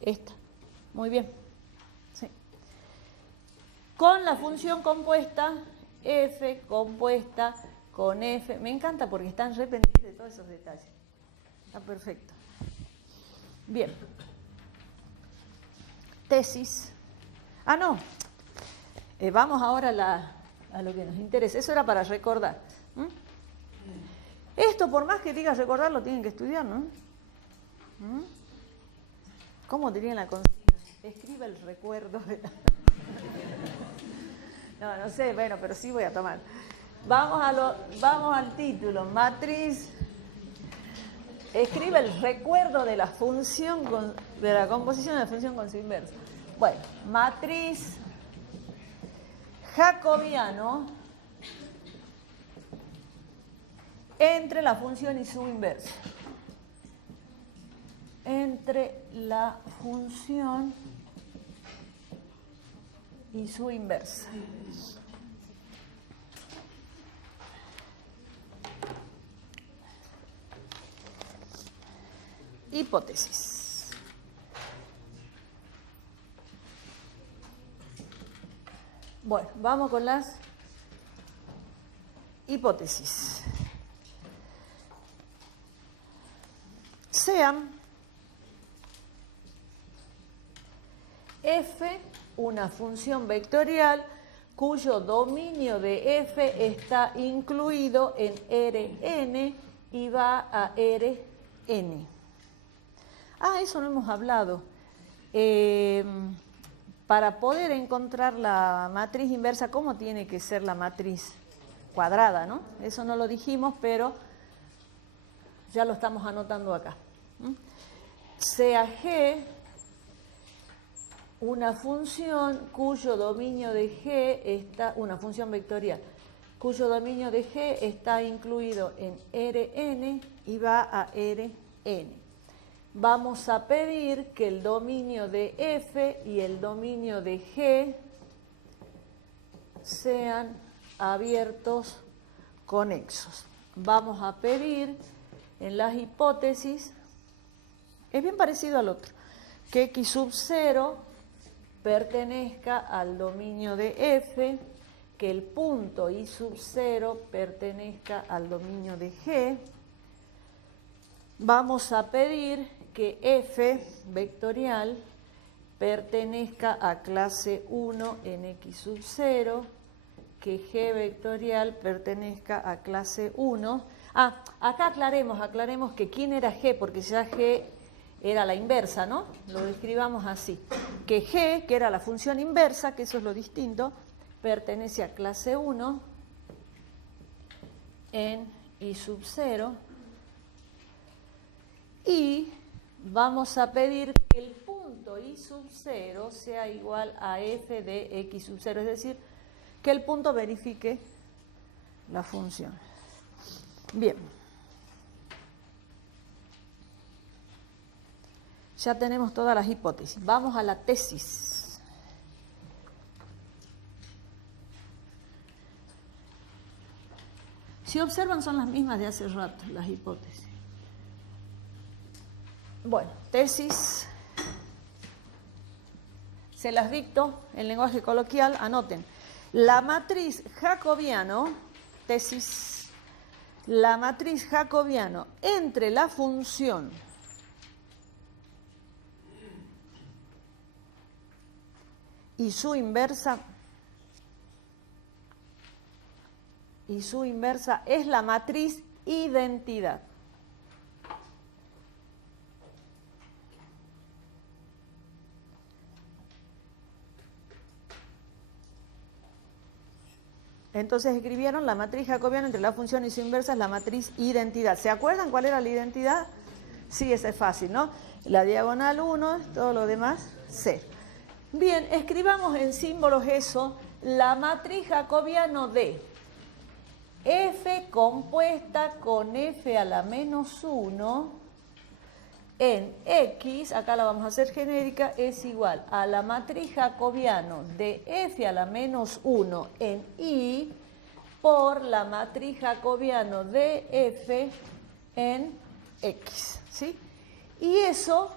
esta, muy bien. Sí. Con la función compuesta, F compuesta con F. Me encanta porque están re pendientes de todos esos detalles. Está perfecto. Bien. Tesis. Ah, no. Vamos ahora a lo que nos interesa. Eso era para recordar. Esto, por más que digas recordar, lo tienen que estudiar, ¿no? ¿Cómo dirían la consigna? Escribe el recuerdo de la... No sé, bueno, pero sí voy a tomar. Vamos al título. Matriz. Escribe el recuerdo de la función, de la composición de la función con su inversa. Bueno, matriz jacobiano entre la función y su inversa. Entre la función y su inversa. Hipótesis. Bueno, vamos con las hipótesis. Sean f una función vectorial cuyo dominio de f está incluido en Rn y va a Rn. Ah, eso no hemos hablado. Para poder encontrar la matriz inversa, ¿cómo tiene que ser la matriz cuadrada, no? Eso no lo dijimos, pero ya lo estamos anotando acá. Sea G una función cuyo dominio de G está, una función vectorial, cuyo dominio de G está incluido en Rn y va a Rn. Vamos a pedir que el dominio de F y el dominio de G sean abiertos conexos. Vamos a pedir en las hipótesis, es bien parecido al otro, que X sub 0 pertenezca al dominio de F, que el punto Y sub 0 pertenezca al dominio de G. Vamos a pedir que F vectorial pertenezca a clase 1 en X sub 0, que G vectorial pertenezca a clase 1. Ah, acá aclaremos que quién era G, porque ya G era la inversa, ¿no? Lo describamos así. Que G, que era la función inversa, que eso es lo distinto, pertenece a clase 1 en Y sub 0. Y vamos a pedir que el punto Y sub 0 sea igual a F de X sub 0, es decir, que el punto verifique la función. Bien. Ya tenemos todas las hipótesis. Vamos a la tesis. Si observan, son las mismas de hace rato, las hipótesis. Bueno, tesis. Se las dicto en lenguaje coloquial, anoten. La matriz jacobiano, tesis, la matriz jacobiano entre la función y su inversa es la matriz identidad. Entonces escribieron la matriz jacobiana entre la función y su inversa es la matriz identidad. ¿Se acuerdan cuál era la identidad? Sí, esa es fácil, ¿no? La diagonal 1, todo lo demás, 0. Bien, escribamos en símbolos eso, la matriz jacobiano de F compuesta con F a la menos 1 en X, acá la vamos a hacer genérica, es igual a la matriz jacobiano de F a la menos 1 en Y por la matriz jacobiano de F en X, ¿sí? Y eso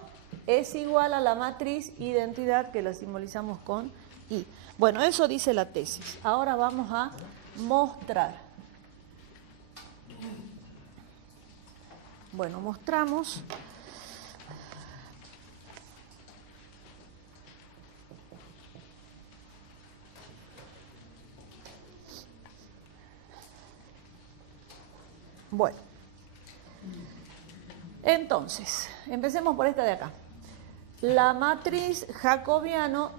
es igual a la matriz identidad que la simbolizamos con Y. Bueno, eso dice la tesis. Ahora vamos a mostrar. Bueno, mostramos. Bueno, entonces, empecemos por esta de acá. La matriz jacobiano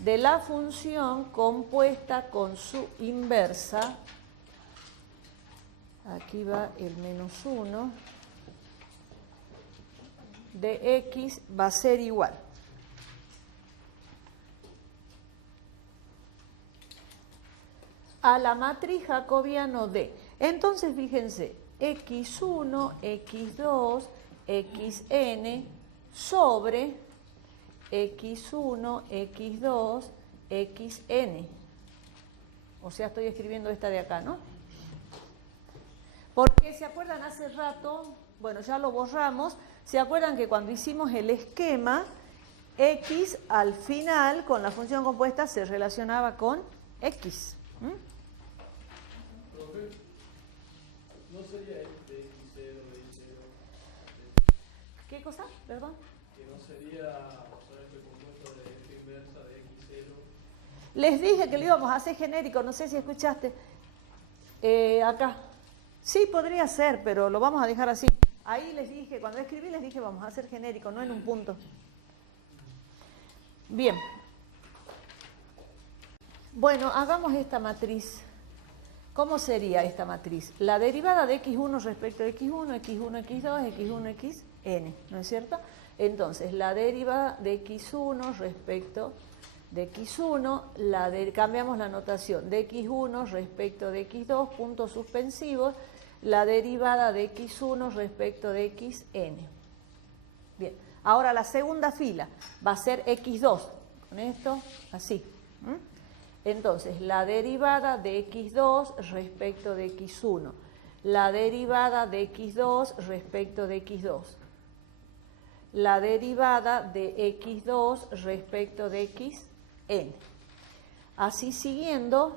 de la función compuesta con su inversa, aquí va el menos 1, de x va a ser igual a la matriz jacobiano de. Entonces, fíjense, x1, x2, xn sobre x1, x2, xn. O sea, estoy escribiendo esta de acá, ¿no? Porque se acuerdan hace rato, bueno, ya lo borramos, se acuerdan que cuando hicimos el esquema, x al final con la función compuesta se relacionaba con x. Profe, ¿no sería de x0, de y0? ¿Qué cosa? Perdón. Que no sería, o sea, este compuesto de f inversa de x0. Les dije que lo íbamos a hacer genérico, no sé si escuchaste. Acá. Sí, podría ser, pero lo vamos a dejar así. Ahí les dije, cuando escribí les dije vamos a hacer genérico, no en un punto. Bien. Bueno, hagamos esta matriz. ¿Cómo sería esta matriz? La derivada de x1 respecto de x1, x1, x2, x1, xn, ¿no es cierto? Entonces, la derivada de x1 respecto de x1, cambiamos la notación, de x1 respecto de x2, puntos suspensivos, la derivada de x1 respecto de xn. Bien, ahora la segunda fila va a ser x2, con esto, así. Entonces, la derivada de x2 respecto de x1, la derivada de x2 respecto de x2, la derivada de x2 respecto de xn. Así siguiendo,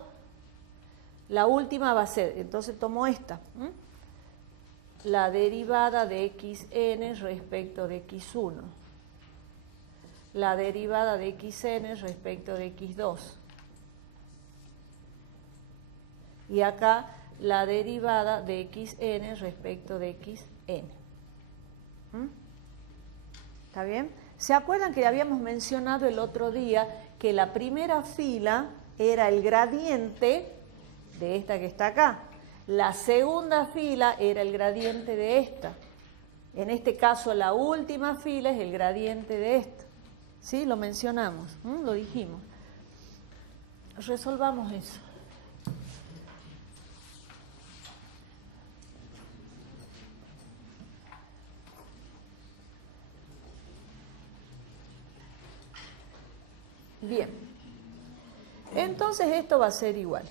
la última va a ser, entonces tomo esta, la derivada de xn respecto de x1, la derivada de xn respecto de x2, y acá la derivada de xn respecto de xn. ¿Está bien? ¿Se acuerdan que habíamos mencionado el otro día que la primera fila era el gradiente de esta que está acá? La segunda fila era el gradiente de esta. En este caso, la última fila es el gradiente de esta. ¿Sí? Lo mencionamos, lo dijimos. Resolvamos eso. Bien, entonces esto va a ser igual.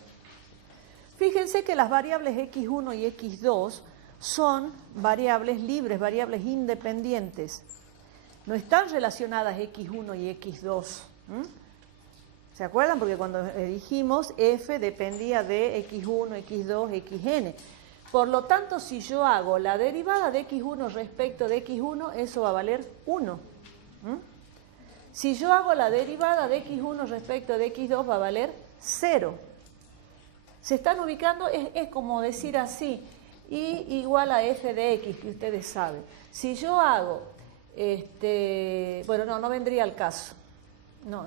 Fíjense que las variables x1 y x2 son variables libres, variables independientes. No están relacionadas x1 y x2. ¿Se acuerdan? Porque cuando dijimos f dependía de x1, x2, xn. Por lo tanto, si yo hago la derivada de x1 respecto de x1, eso va a valer 1. Si yo hago la derivada de x1 respecto de x2 va a valer 0. Se están ubicando, es como decir así, y igual a f de x, que ustedes saben. Si yo hago, bueno, no vendría al caso. No.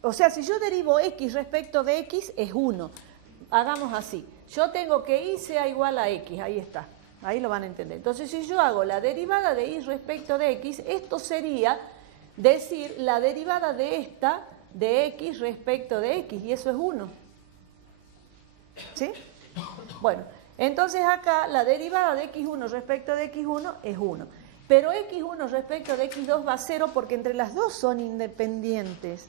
O sea, si yo derivo x respecto de x es 1. Hagamos así. Yo tengo que y sea igual a x, ahí está. Ahí lo van a entender. Entonces, si yo hago la derivada de y respecto de x, esto sería decir la derivada de esta de x respecto de x, y eso es 1. ¿Sí? Bueno, entonces acá la derivada de x1 respecto de x1 es 1. Pero x1 respecto de x2 va a 0 porque entre las dos son independientes.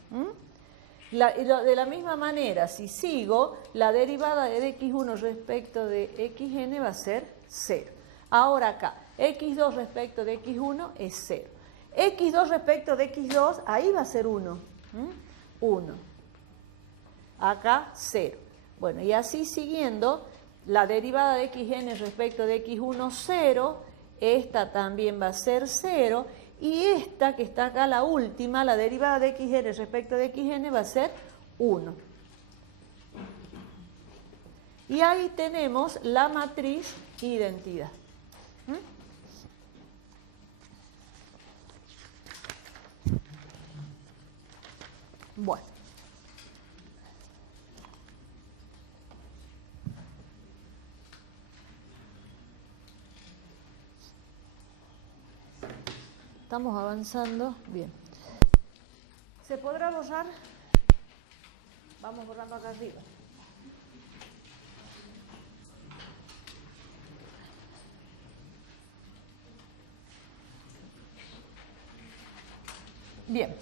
De la misma manera, si sigo, la derivada de x1 respecto de xn va a ser 0. Ahora acá, x2 respecto de x1 es 0. x2 respecto de x2, ahí va a ser 1. 1. Acá 0. Bueno, y así siguiendo, La derivada de xn respecto de x1, 0. Esta también va a ser 0. Y esta que está acá, la última, la derivada de xn respecto de xn va a ser 1. Y ahí tenemos la matriz identidad. Bueno. Estamos avanzando. Bien. ¿Se podrá borrar? Vamos borrando acá arriba. Bien.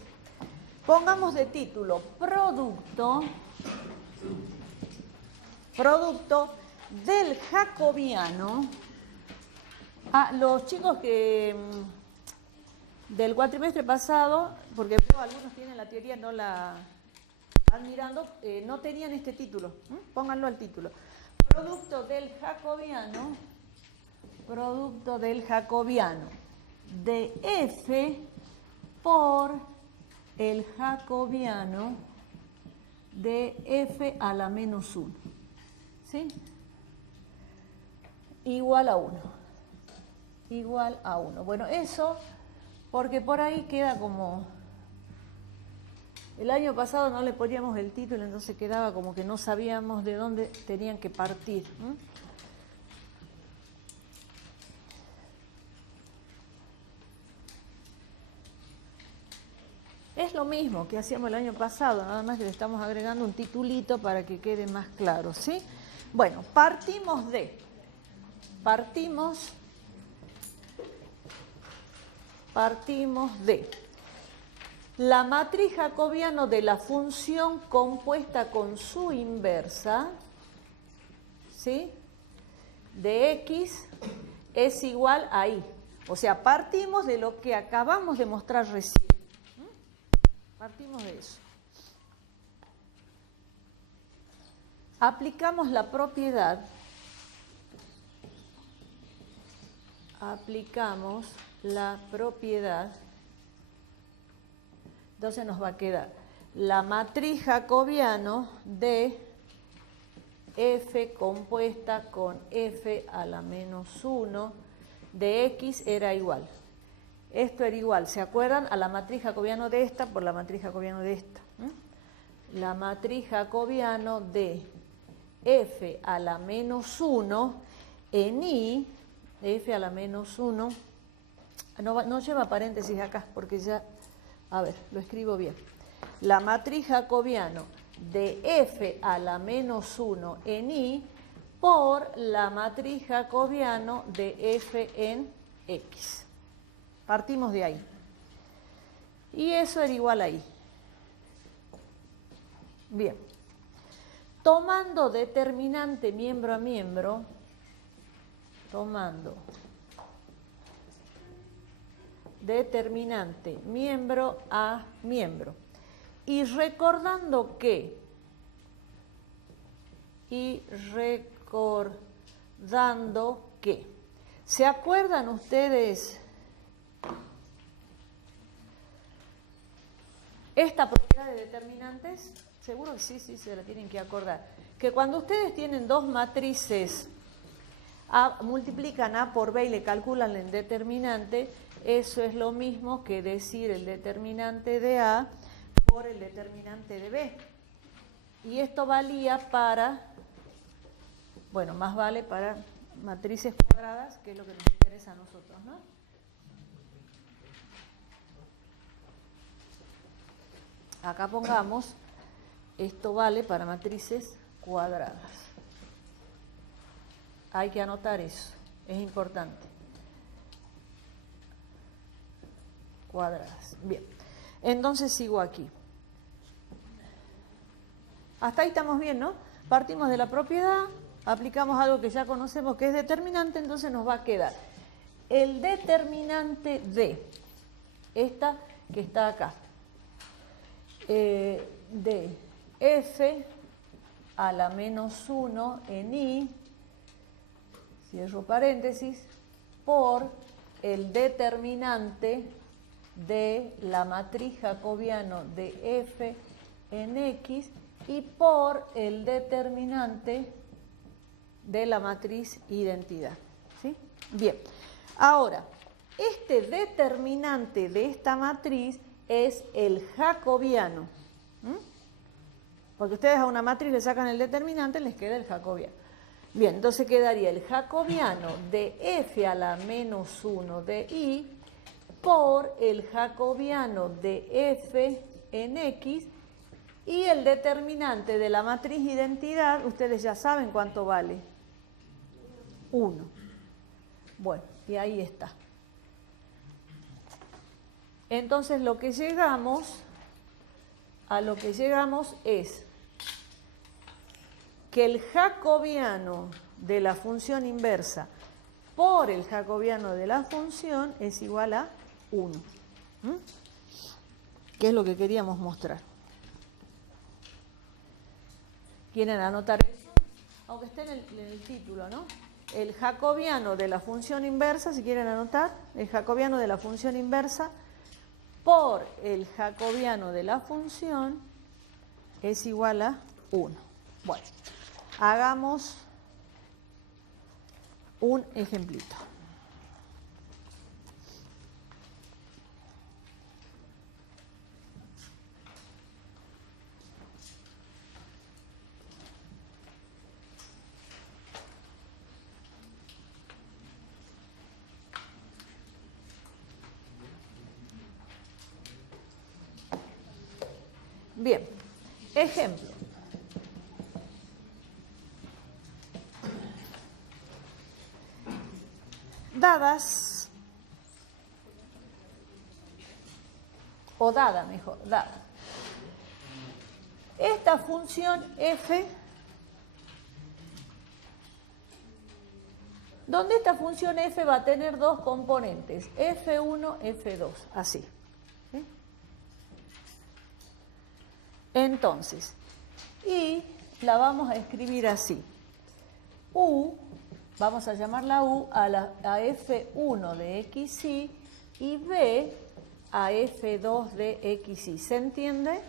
Pongamos de título producto del jacobiano. Los chicos que del cuatrimestre pasado, porque veo algunos tienen la teoría, no la van mirando, no tenían este título. Pónganlo al título. Producto del jacobiano de F por el jacobiano de F a la menos 1. ¿Sí? Igual a 1. Igual a 1. Bueno, eso porque por ahí queda como... El año pasado no le poníamos el título, entonces quedaba como que no sabíamos de dónde tenían que partir. Es lo mismo que hacíamos el año pasado, nada más que le estamos agregando un titulito para que quede más claro, ¿sí? Bueno, partimos de la matriz jacobiano de la función compuesta con su inversa, ¿sí? De x es igual a y. O sea, partimos de lo que acabamos de mostrar recién. Partimos de eso. Aplicamos la propiedad. Entonces nos va a quedar la matriz jacobiano de f compuesta con f a la menos 1 de x era igual. Esto era igual, ¿se acuerdan? A la matriz jacobiano de esta por la matriz jacobiano de esta. La matriz jacobiano de f a la menos 1 en y, f a la menos 1, no lleva paréntesis acá, porque ya, a ver, lo escribo bien. La matriz jacobiano de f a la menos 1 en y por la matriz jacobiano de f en x. Partimos de ahí. Y eso era igual a y. Bien. Tomando determinante miembro a miembro, determinante miembro a miembro. Y recordando que, ¿se acuerdan ustedes esta propiedad de determinantes? Seguro que sí, se la tienen que acordar. Que cuando ustedes tienen dos matrices, multiplican A por B y le calculan el determinante, eso es lo mismo que decir el determinante de A por el determinante de B. Y esto valía para, bueno, más vale para matrices cuadradas, que es lo que nos interesa a nosotros, ¿no? Acá pongamos, esto vale para matrices cuadradas. Hay que anotar eso, es importante. Cuadradas. Bien, entonces sigo aquí. Hasta ahí estamos bien, ¿no? Partimos de la propiedad, aplicamos algo que ya conocemos que es determinante, entonces nos va a quedar el determinante de esta que está acá. De f a la menos 1 en y cierro paréntesis, por el determinante de la matriz jacobiano de F en X y por el determinante de la matriz identidad. ¿Sí? Bien, ahora, este determinante de esta matriz es el jacobiano. Porque ustedes a una matriz le sacan el determinante, les queda el jacobiano. Bien, entonces quedaría el jacobiano de F a la menos 1 de I por el jacobiano de F en X y el determinante de la matriz identidad, ustedes ya saben cuánto vale. 1. Bueno, y ahí está. Entonces a lo que llegamos es que el jacobiano de la función inversa por el jacobiano de la función es igual a 1. ¿Qué es lo que queríamos mostrar? ¿Quieren anotar eso? Aunque esté en el título, ¿no? El jacobiano de la función inversa, si quieren anotar, el jacobiano de la función inversa por el jacobiano de la función es igual a 1. Bueno, hagamos un ejemplito. Bien, ejemplo. Dadas, o dada mejor, dada. Esta función f, donde esta función f va a tener dos componentes, f1, f2, así. ¿Sí? Entonces, y la vamos a escribir así. U, vamos a llamarla U a F1 de XY y B a F2 de XY. ¿Se entiende?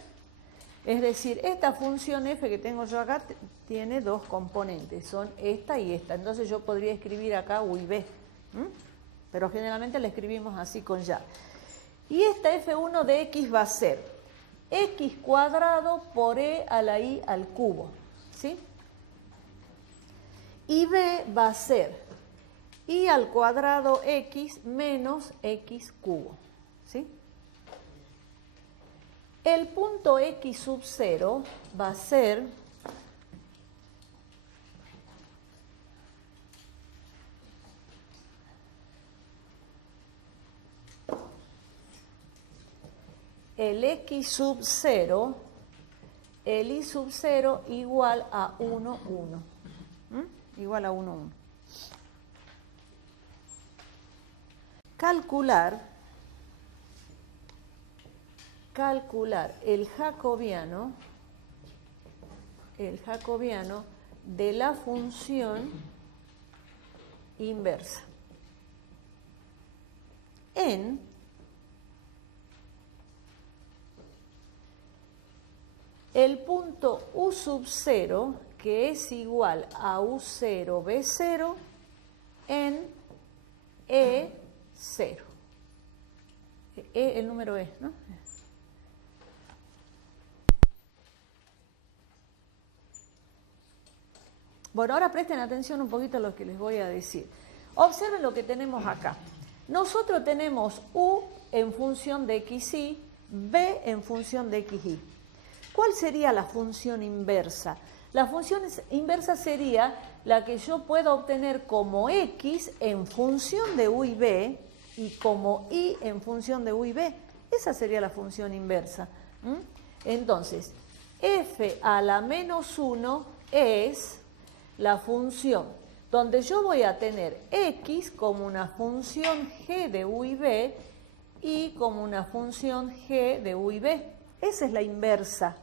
Es decir, esta función F que tengo yo acá tiene dos componentes, son esta y esta. Entonces yo podría escribir acá U y B. Pero generalmente la escribimos así con ya. Y esta F1 de X va a ser X cuadrado por E a la I al cubo. ¿Sí? Y B va a ser I al cuadrado X menos X cubo. ¿Sí? El punto X sub 0 va a ser el X sub 0, el Y sub 0 igual a 1, 1. Igual a 1, 1. Calcular el jacobiano de la función inversa en el punto U sub 0, que es igual a U0, B0, en E0. El número E, ¿no? Bueno, ahora presten atención un poquito a lo que les voy a decir. Observen lo que tenemos acá. Nosotros tenemos U en función de XY, B en función de XY. ¿Cuál sería la función inversa? La función inversa sería la que yo puedo obtener como X en función de U y B y como Y en función de U y B. Esa sería la función inversa. Entonces, F a la menos 1 es la función donde yo voy a tener X como una función G de U y B y como una función G de U y B. Esa es la inversa.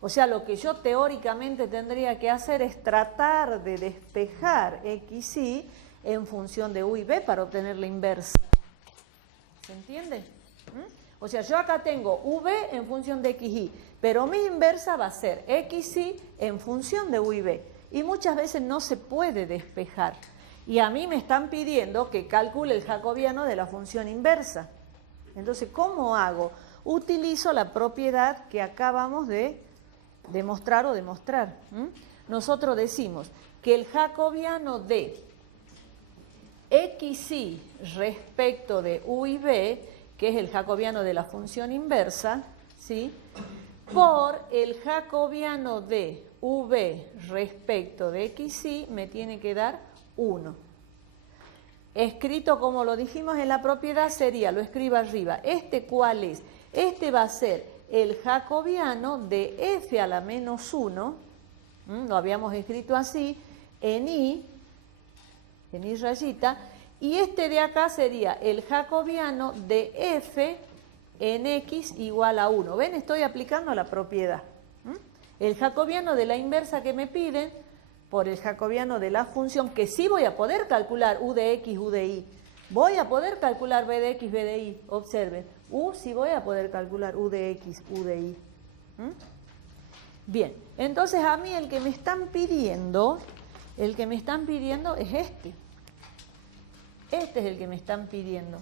O sea, lo que yo teóricamente tendría que hacer es tratar de despejar XY en función de u y b para obtener la inversa. ¿Se entiende? O sea, yo acá tengo v en función de x, y, pero mi inversa va a ser x, y en función de u y b. Y muchas veces no se puede despejar. Y a mí me están pidiendo que calcule el jacobiano de la función inversa. Entonces, ¿cómo hago? Utilizo la propiedad que acabamos de demostrar o demostrar. Nosotros decimos que el jacobiano de xy respecto de u y b, que es el jacobiano de la función inversa, ¿sí?, por el jacobiano de v respecto de xy me tiene que dar 1. Escrito como lo dijimos en la propiedad sería, lo escribo arriba, ¿este cuál es? Este va a ser el jacobiano de f a la menos 1, lo habíamos escrito así, en y rayita, y este de acá sería el jacobiano de f en x igual a 1. ¿Ven? Estoy aplicando la propiedad. El jacobiano de la inversa que me piden por el jacobiano de la función, que sí voy a poder calcular u de x, u de y. Voy a poder calcular b de x, b de y. Observen, u sí voy a poder calcular u de x, u de y. Bien, entonces a mí el que me están pidiendo es este. Este es el que me están pidiendo.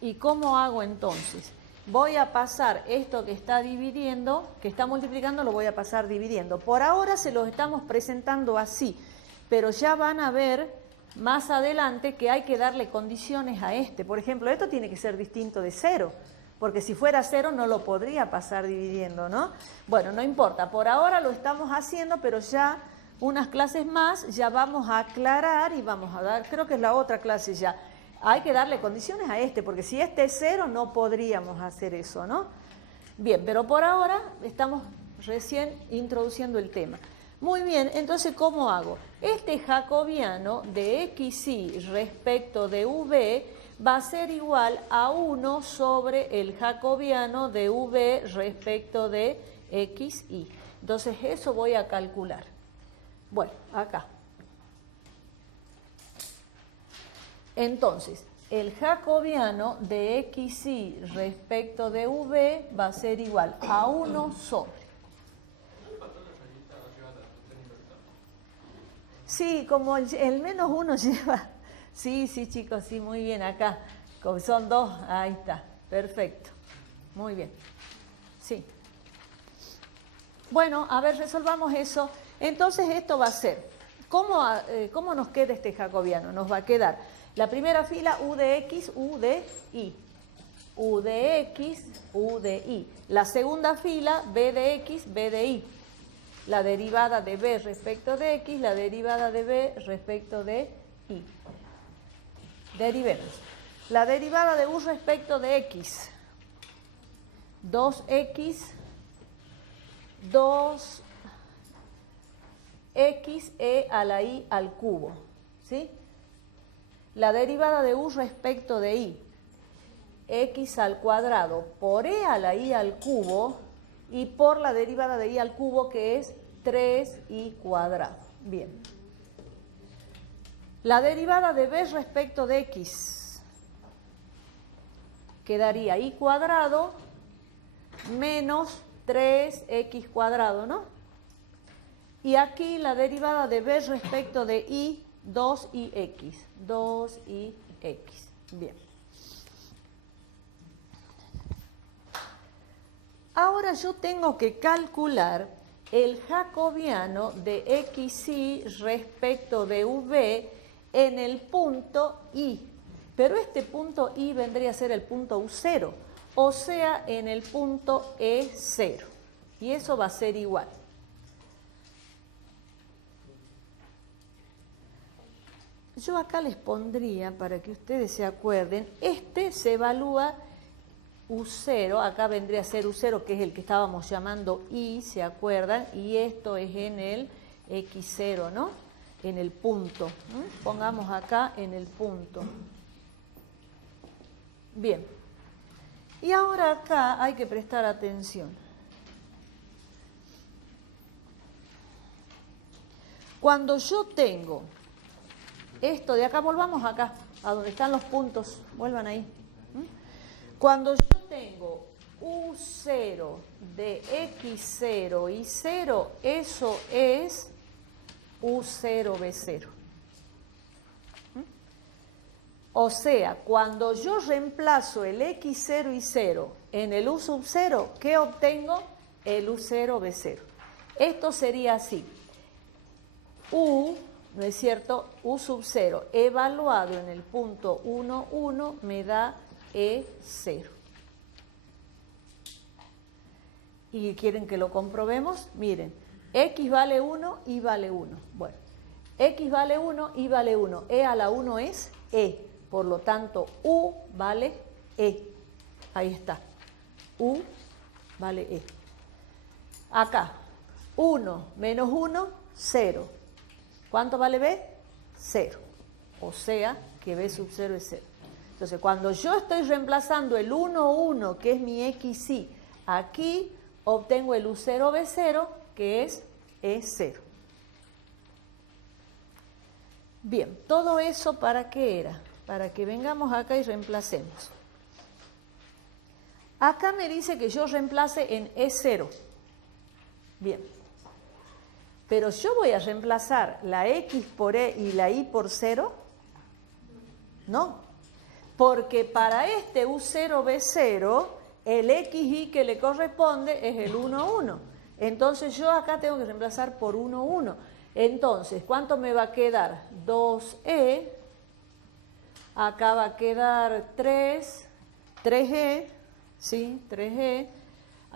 ¿Y cómo hago entonces? Voy a pasar esto que está dividiendo, que está multiplicando, lo voy a pasar dividiendo. Por ahora se los estamos presentando así, pero ya van a ver más adelante que hay que darle condiciones a este. Por ejemplo, esto tiene que ser distinto de 0, porque si fuera 0 no lo podría pasar dividiendo, ¿no? Bueno, no importa, por ahora lo estamos haciendo, pero ya unas clases más ya vamos a aclarar y vamos a dar, creo que es la otra clase ya. Hay que darle condiciones a este, porque si este es 0 no podríamos hacer eso, ¿no? Bien, pero por ahora estamos recién introduciendo el tema. Muy bien, entonces, ¿cómo hago? Este jacobiano de xy respecto de v va a ser igual a 1 sobre el jacobiano de v respecto de xy. Entonces, eso voy a calcular. Bueno, acá. Entonces, el jacobiano de xy respecto de v va a ser igual a 1 sobre. Sí, como el menos 1 lleva. Sí, chicos, sí, muy bien, acá. Como son 2, ahí está, perfecto. Muy bien. Sí. Bueno, a ver, resolvamos eso. Entonces, esto va a ser, ¿cómo nos queda este jacobiano? Nos va a quedar la primera fila u de x, u de y. U de x, u de y. La segunda fila b de x, b de y. La derivada de b respecto de x, la derivada de b respecto de y. Derivemos. La derivada de u respecto de x. 2x, 2xe a la y al cubo. ¿Sí? La derivada de u respecto de y, x al cuadrado por e a la y al cubo y por la derivada de y al cubo que es 3y cuadrado. Bien. La derivada de b respecto de x quedaría y cuadrado menos 3x cuadrado, ¿no? Y aquí la derivada de b respecto de y, 2ix. 2ix. Bien. Ahora yo tengo que calcular el jacobiano de xy respecto de v en el punto I. Pero este punto I vendría a ser el punto U0, o sea, en el punto E0. Y eso va a ser igual. Yo acá les pondría, para que ustedes se acuerden, este se evalúa U0, acá vendría a ser U0, que es el que estábamos llamando I, ¿se acuerdan? Y esto es en el X0, ¿no? En el punto. Pongamos acá en el punto. Bien. Y ahora acá hay que prestar atención. Cuando yo tengo esto de acá, volvamos acá, a donde están los puntos, vuelvan ahí. Cuando yo tengo U0 de X0 y 0, eso es U0, B0. O sea, cuando yo reemplazo el X0 y 0 en el U sub 0, ¿qué obtengo? El U0, B0. Esto sería así. U, ¿no es cierto? U sub 0 evaluado en el punto 1, 1 me da E0. ¿Y quieren que lo comprobemos? Miren, X vale 1, Y vale 1. Bueno, X vale 1, Y vale 1. E a la 1 es E. Por lo tanto, U vale E. Ahí está. U vale E. Acá, 1 menos 1, 0. ¿Cuánto vale B? 0. O sea, que B sub 0 es 0. Entonces, cuando yo estoy reemplazando el 1, 1, que es mi XY, aquí obtengo el U0, B0, que es E0. Bien, todo eso ¿para qué era? Para que vengamos acá y reemplacemos. Acá me dice que yo reemplace en E0. Bien. Pero yo voy a reemplazar la X por E y la Y por 0. No. Porque para este U0, B0, el XY que le corresponde es el 1, 1. Entonces yo acá tengo que reemplazar por 1, 1. Entonces, ¿cuánto me va a quedar? 2E. Acá va a quedar 3E, ¿sí? 3E.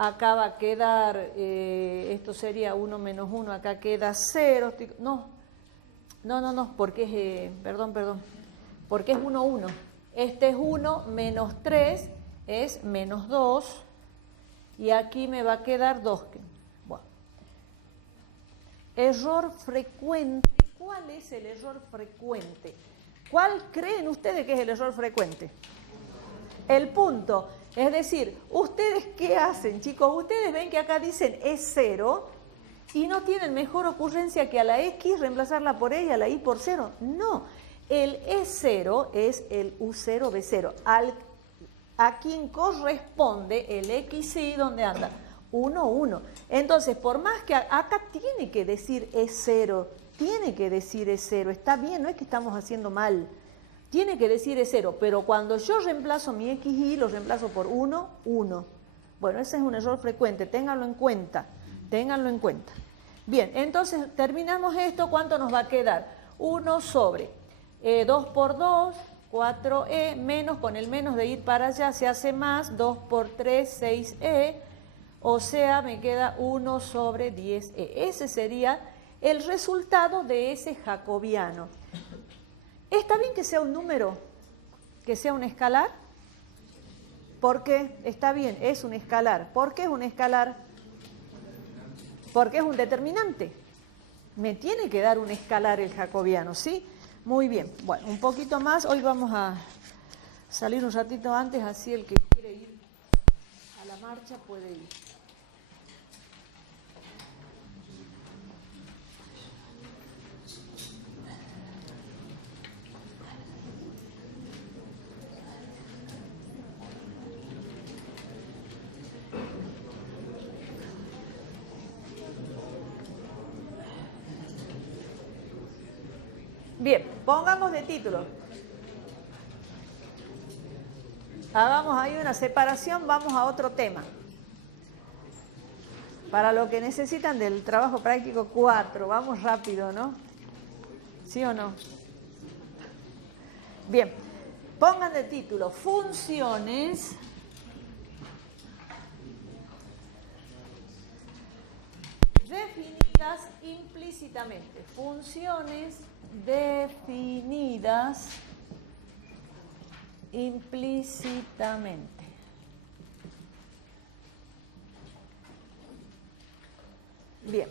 Acá va a quedar, esto sería 1 menos 1, acá queda 0. No, porque es, perdón, porque es 1, 1. Este es 1 menos 3 es menos 2. Y aquí me va a quedar 2. Bueno. Error frecuente. ¿Cuál es el error frecuente? ¿Cuál creen ustedes que es el error frecuente? El punto. Es decir, ¿ustedes qué hacen, chicos? Ustedes ven que acá dicen E0 y no tienen mejor ocurrencia que a la X reemplazarla por E y a la Y por 0. No, el E0 es el U0, B0. A quien corresponde el XY, ¿dónde anda? 1, 1. Entonces, por más que acá tiene que decir E0, tiene que decir E0, está bien, no es que estamos haciendo mal. Tiene que decir E0, pero cuando yo reemplazo mi XY, lo reemplazo por 1, 1. Bueno, ese es un error frecuente, ténganlo en cuenta, ténganlo en cuenta. Bien, entonces terminamos esto, ¿cuánto nos va a quedar? 1 sobre 2 por 2, 4E, menos, con el menos de ir para allá se hace más, 2 por 3, 6E, o sea, me queda 1 sobre 10E. Ese sería el resultado de ese jacobiano. ¿Está bien que sea un número? ¿Que sea un escalar? ¿Por qué? Está bien, es un escalar. ¿Por qué es un escalar? Porque es un determinante. Me tiene que dar un escalar el jacobiano, ¿sí? Muy bien. Bueno, un poquito más. Hoy vamos a salir un ratito antes, así el que quiere ir a la marcha puede ir. Bien, pongamos de título. Hagamos ahí una separación, vamos a otro tema. Para lo que necesitan del trabajo práctico 4, vamos rápido, ¿no? ¿Sí o no? Bien, pongan de título funciones definidas implícitamente. Funciones definidas implícitamente. Bien.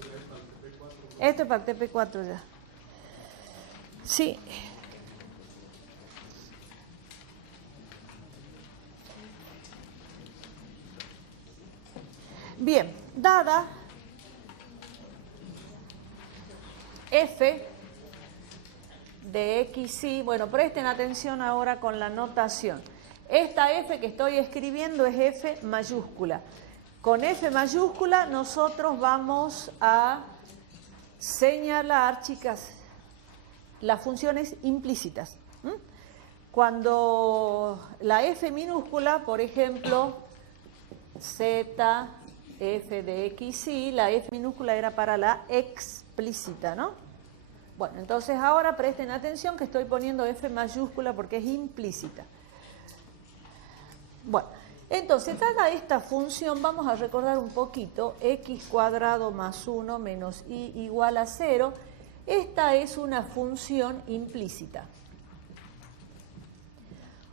Esto es para el TP4 ya. Sí. Bien, dada f de xy. Bueno, presten atención ahora con la notación. Esta f que estoy escribiendo es f mayúscula. Con f mayúscula nosotros vamos a señalar, chicas, las funciones implícitas. Cuando la f minúscula, por ejemplo, z, f de xy, la f minúscula era para la explícita, ¿no? Bueno, entonces ahora presten atención que estoy poniendo f mayúscula porque es implícita. Bueno, entonces, dada esta función, vamos a recordar un poquito, x cuadrado más 1 menos y igual a 0. Esta es una función implícita.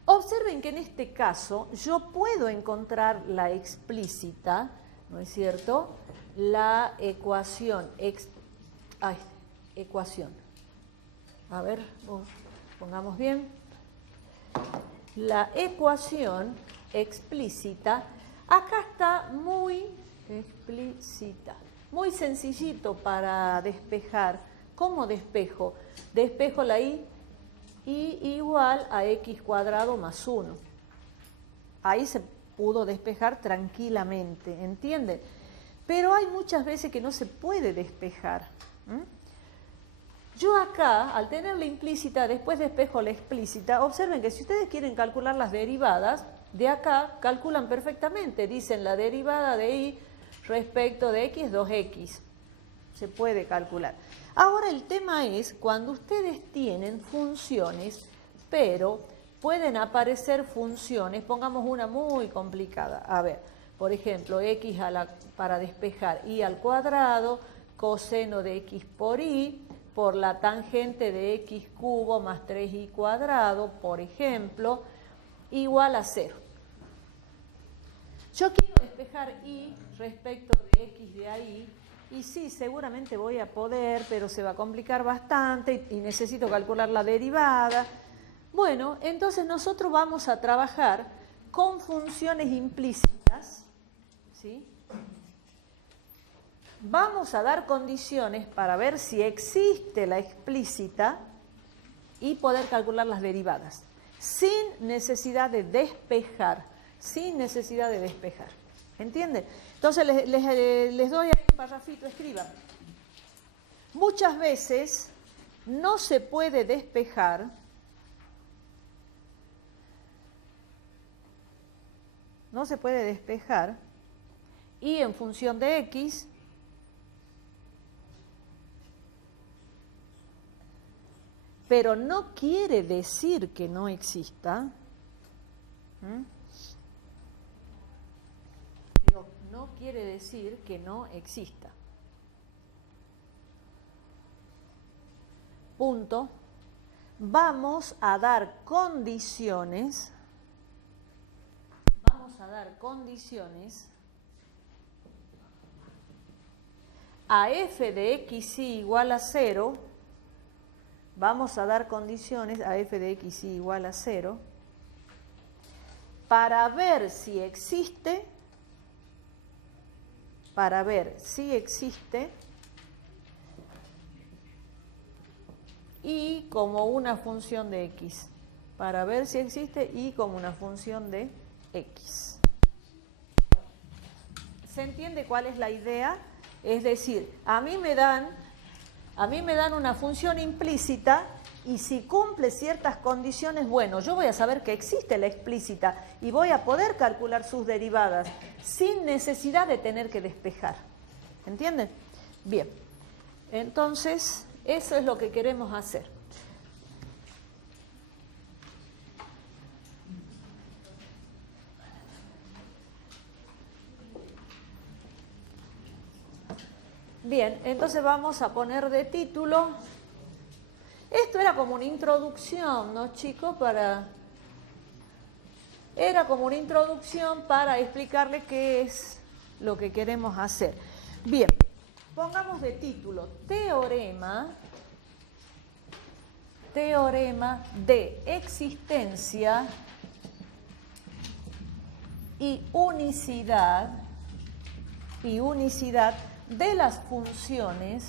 Observen que en este caso yo puedo encontrar la explícita, ¿no es cierto? La ecuación, a ver, pongamos bien. La ecuación explícita, acá está muy explícita, muy sencillito para despejar. ¿Cómo despejo? Despejo la y igual a x cuadrado más 1. Ahí se pudo despejar tranquilamente, ¿entienden? Pero hay muchas veces que no se puede despejar. Yo acá, al tener la implícita, después despejo la explícita. Observen que si ustedes quieren calcular las derivadas, de acá calculan perfectamente. Dicen la derivada de y respecto de x, 2x. Se puede calcular. Ahora el tema es cuando ustedes tienen funciones, pero pueden aparecer funciones, pongamos una muy complicada. A ver, por ejemplo, x para despejar y al cuadrado, coseno de x por y, por la tangente de x cubo más 3y cuadrado, por ejemplo, igual a 0. Yo quiero despejar y respecto de x de ahí, y sí, seguramente voy a poder, pero se va a complicar bastante y necesito calcular la derivada. Bueno, entonces nosotros vamos a trabajar con funciones implícitas, ¿sí? Vamos a dar condiciones para ver si existe la explícita y poder calcular las derivadas, sin necesidad de despejar, ¿entienden? Entonces les doy un parrafito, escriban. Muchas veces no se puede despejar y en función de x pero no quiere decir que no exista. Pero no quiere decir que no exista. Punto. Vamos a dar condiciones. A f de x igual a 0. Vamos a dar condiciones a f de x igual a 0 para ver si existe, y como una función de x, para ver si existe y como una función de x. ¿Se entiende cuál es la idea? Es decir, a mí me dan una función implícita y si cumple ciertas condiciones, bueno, yo voy a saber que existe la explícita y voy a poder calcular sus derivadas sin necesidad de tener que despejar. ¿Entienden? Bien, entonces eso es lo que queremos hacer. Bien, entonces vamos a poner de título. Esto era como una introducción, ¿no, chicos? Era como una introducción para explicarle qué es lo que queremos hacer. Bien, pongamos de título teorema de existencia y unicidad de las funciones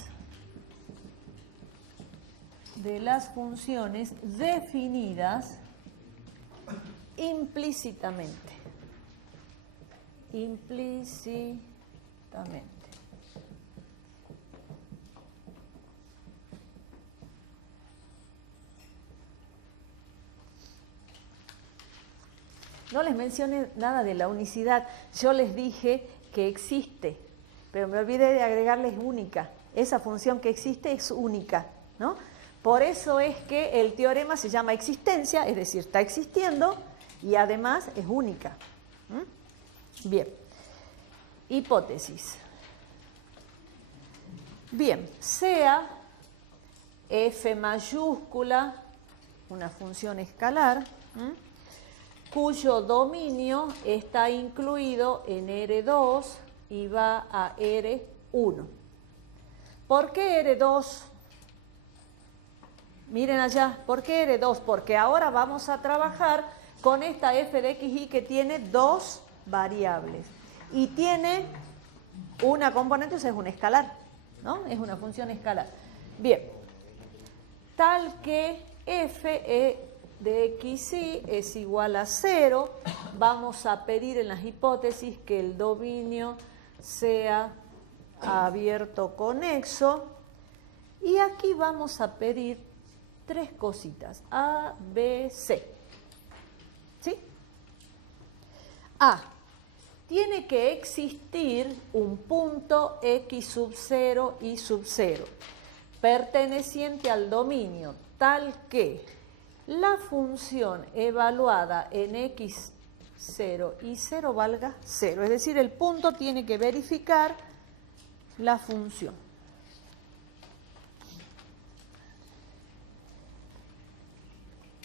de las funciones definidas implícitamente. Implícitamente. No les mencioné nada de la unicidad. Yo les dije que existe, pero me olvidé de agregarles única. Esa función que existe es única, ¿no? Por eso es que el teorema se llama existencia, es decir, está existiendo y además es única. Bien. Hipótesis. Bien, sea f mayúscula, una función escalar, cuyo dominio está incluido en R2 y va a R1. ¿Por qué R2? Miren allá, ¿por qué R2? Porque ahora vamos a trabajar con esta f de xy que tiene dos variables y tiene una componente, o sea, es un escalar, ¿no? Es una función escalar. Bien, tal que f de xy es igual a 0, vamos a pedir en las hipótesis que el dominio sea abierto conexo y aquí vamos a pedir tres cositas, A, B, C. ¿Sí? A. Tiene que existir un punto x sub 0 y sub 0 perteneciente al dominio tal que la función evaluada en x0 y 0 valga 0. Es decir, el punto tiene que verificar la función.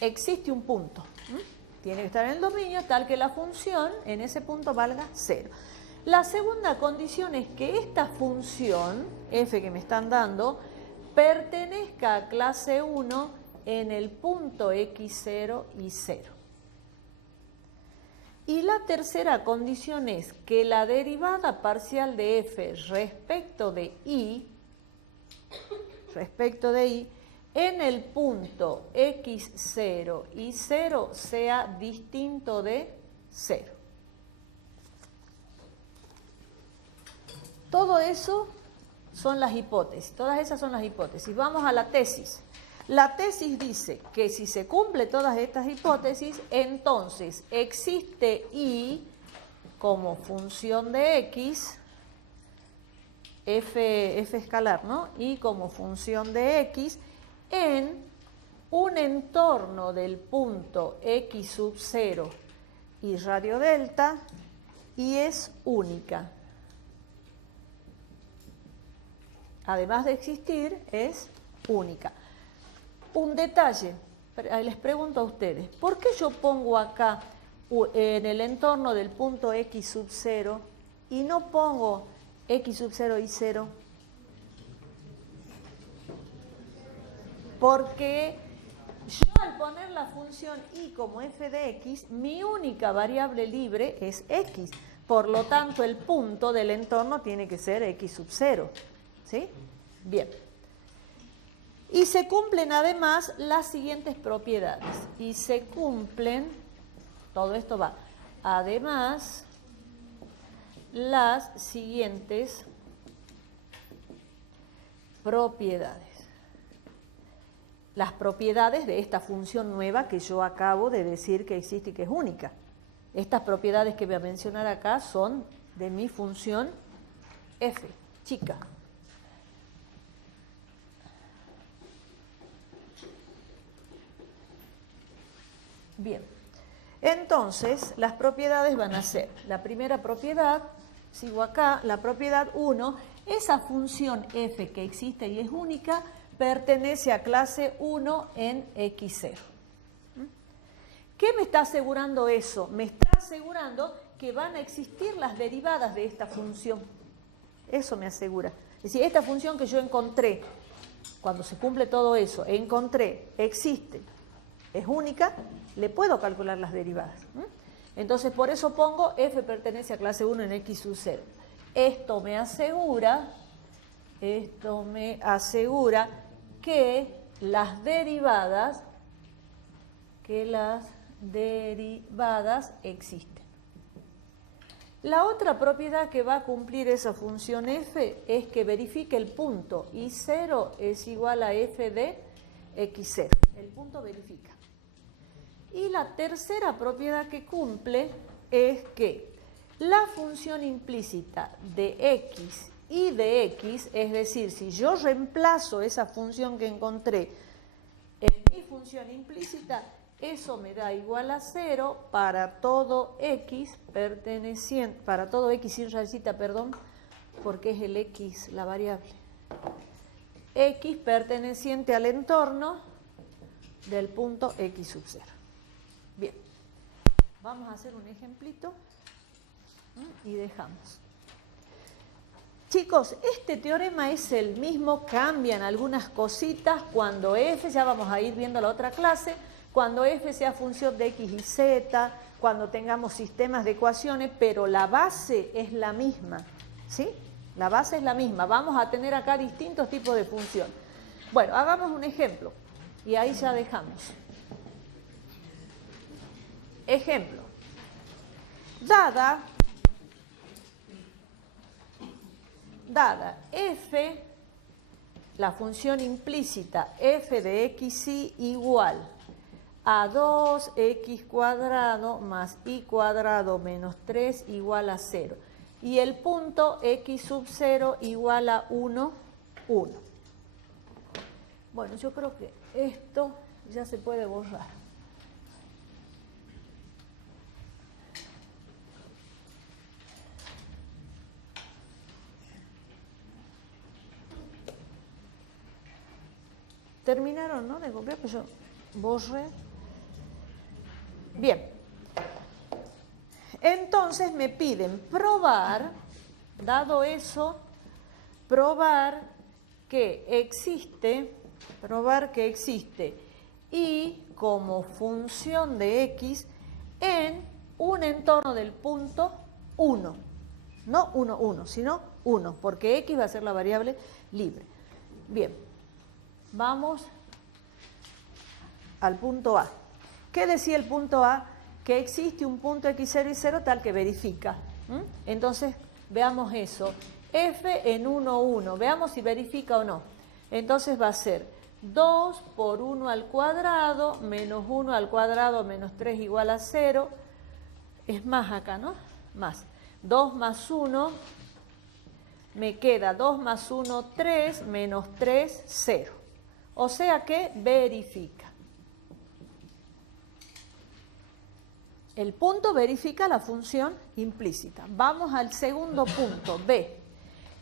Existe un punto. Tiene que estar en el dominio tal que la función en ese punto valga 0. La segunda condición es que esta función, f que me están dando, pertenezca a clase 1 en el punto x0 y 0. Y la tercera condición es que la derivada parcial de f respecto de y en el punto x0 y 0 sea distinto de 0. Todo eso son las hipótesis, todas esas son las hipótesis. Vamos a la tesis. La tesis dice que si se cumple todas estas hipótesis, entonces existe y como función de x, f escalar, ¿no? Y como función de x en un entorno del punto x sub 0 y radio delta y es única. Además de existir, es única. Un detalle, les pregunto a ustedes, ¿por qué yo pongo acá en el entorno del punto x sub 0 y no pongo x sub 0 y 0? Porque yo al poner la función y como f de x, mi única variable libre es x. Por lo tanto, el punto del entorno tiene que ser x sub 0. ¿Sí? Bien. Y se cumplen además las siguientes propiedades. Y se cumplen, todo esto va, además, las siguientes propiedades. Las propiedades de esta función nueva que yo acabo de decir que existe y que es única. Estas propiedades que voy a mencionar acá son de mi función f, chica. Bien, entonces las propiedades van a ser, la primera propiedad, sigo acá, la propiedad 1, esa función f que existe y es única, pertenece a clase 1 en x0. ¿Qué me está asegurando eso? Me está asegurando que van a existir las derivadas de esta función. Eso me asegura. Es decir, esta función que yo encontré, cuando se cumple todo eso, encontré, existe, es única, le puedo calcular las derivadas. Entonces, por eso pongo f pertenece a clase 1 en x sub 0. Esto me asegura que las derivadas existen. La otra propiedad que va a cumplir esa función f es que verifique el punto y0 es igual a f de x0. El punto verifica. Y la tercera propiedad que cumple es que la función implícita de x y de x, es decir, si yo reemplazo esa función que encontré en mi función implícita, eso me da igual a 0 para todo x perteneciente, para todo x sin rayita, perdón, porque es el x la variable. X perteneciente al entorno del punto x sub 0. Bien, vamos a hacer un ejemplito y dejamos. Chicos, este teorema es el mismo, cambian algunas cositas cuando f, ya vamos a ir viendo la otra clase, cuando f sea función de x y z, cuando tengamos sistemas de ecuaciones, pero la base es la misma, ¿sí? La base es la misma, vamos a tener acá distintos tipos de función. Bueno, hagamos un ejemplo y ahí ya dejamos. Ejemplo, dada f, la función implícita f de xy igual a 2x cuadrado más y cuadrado menos 3 igual a 0. Y el punto x sub 0 igual a 1, 1. Bueno, yo creo que esto ya se puede borrar. Terminaron, ¿no? De copiar, pues yo borré. Bien. Entonces me piden probar, dado eso, probar que existe y como función de x en un entorno del punto 1. No 1, 1, sino 1, porque x va a ser la variable libre. Bien. Vamos al punto A. ¿Qué decía el punto A? Que existe un punto x0 y 0 tal que verifica. Entonces, veamos eso. F en 1, 1. Veamos si verifica o no. Entonces va a ser 2 por 1 al cuadrado menos 1 al cuadrado menos 3 igual a 0. Es más acá, ¿no? Más. 2 más 1. Me queda 2 más 1, 3, menos 3, 0. O sea que verifica. El punto verifica la función implícita. Vamos al segundo punto, B.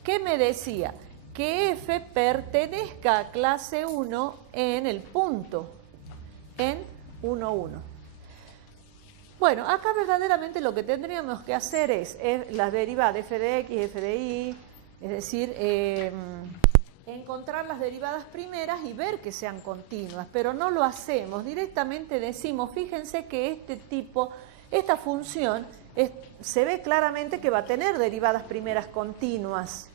¿Qué me decía? Que f pertenezca a clase 1 en el punto, en 1, 1. Bueno, acá verdaderamente lo que tendríamos que hacer es las derivadas f de x, f de y, es decir, encontrar las derivadas primeras y ver que sean continuas, pero no lo hacemos, directamente decimos, fíjense que esta función se ve claramente que va a tener derivadas primeras continuas,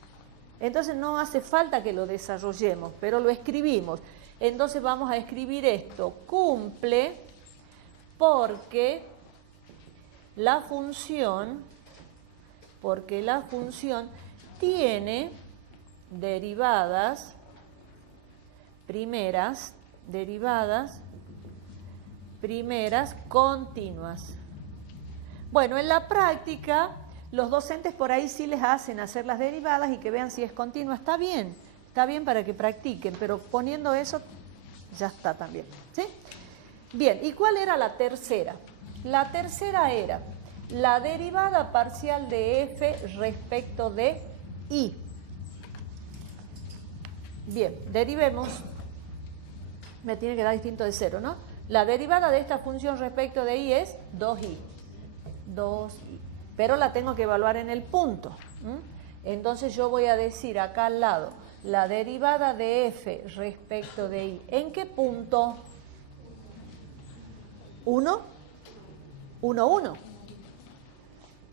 entonces no hace falta que lo desarrollemos, pero lo escribimos. Entonces vamos a escribir esto, cumple porque la función tiene derivadas primeras continuas. Bueno, en la práctica los docentes por ahí sí les hacen hacer las derivadas y que vean si es continua. Está bien para que practiquen, pero poniendo eso ya está también, ¿sí? Bien, ¿y cuál era la tercera? La tercera era la derivada parcial de f respecto de y. Bien, derivemos, me tiene que dar distinto de 0, ¿no? La derivada de esta función respecto de y es 2i, pero la tengo que evaluar en el punto. Entonces yo voy a decir acá al lado, la derivada de f respecto de y, ¿en qué punto? 1, 1, 1.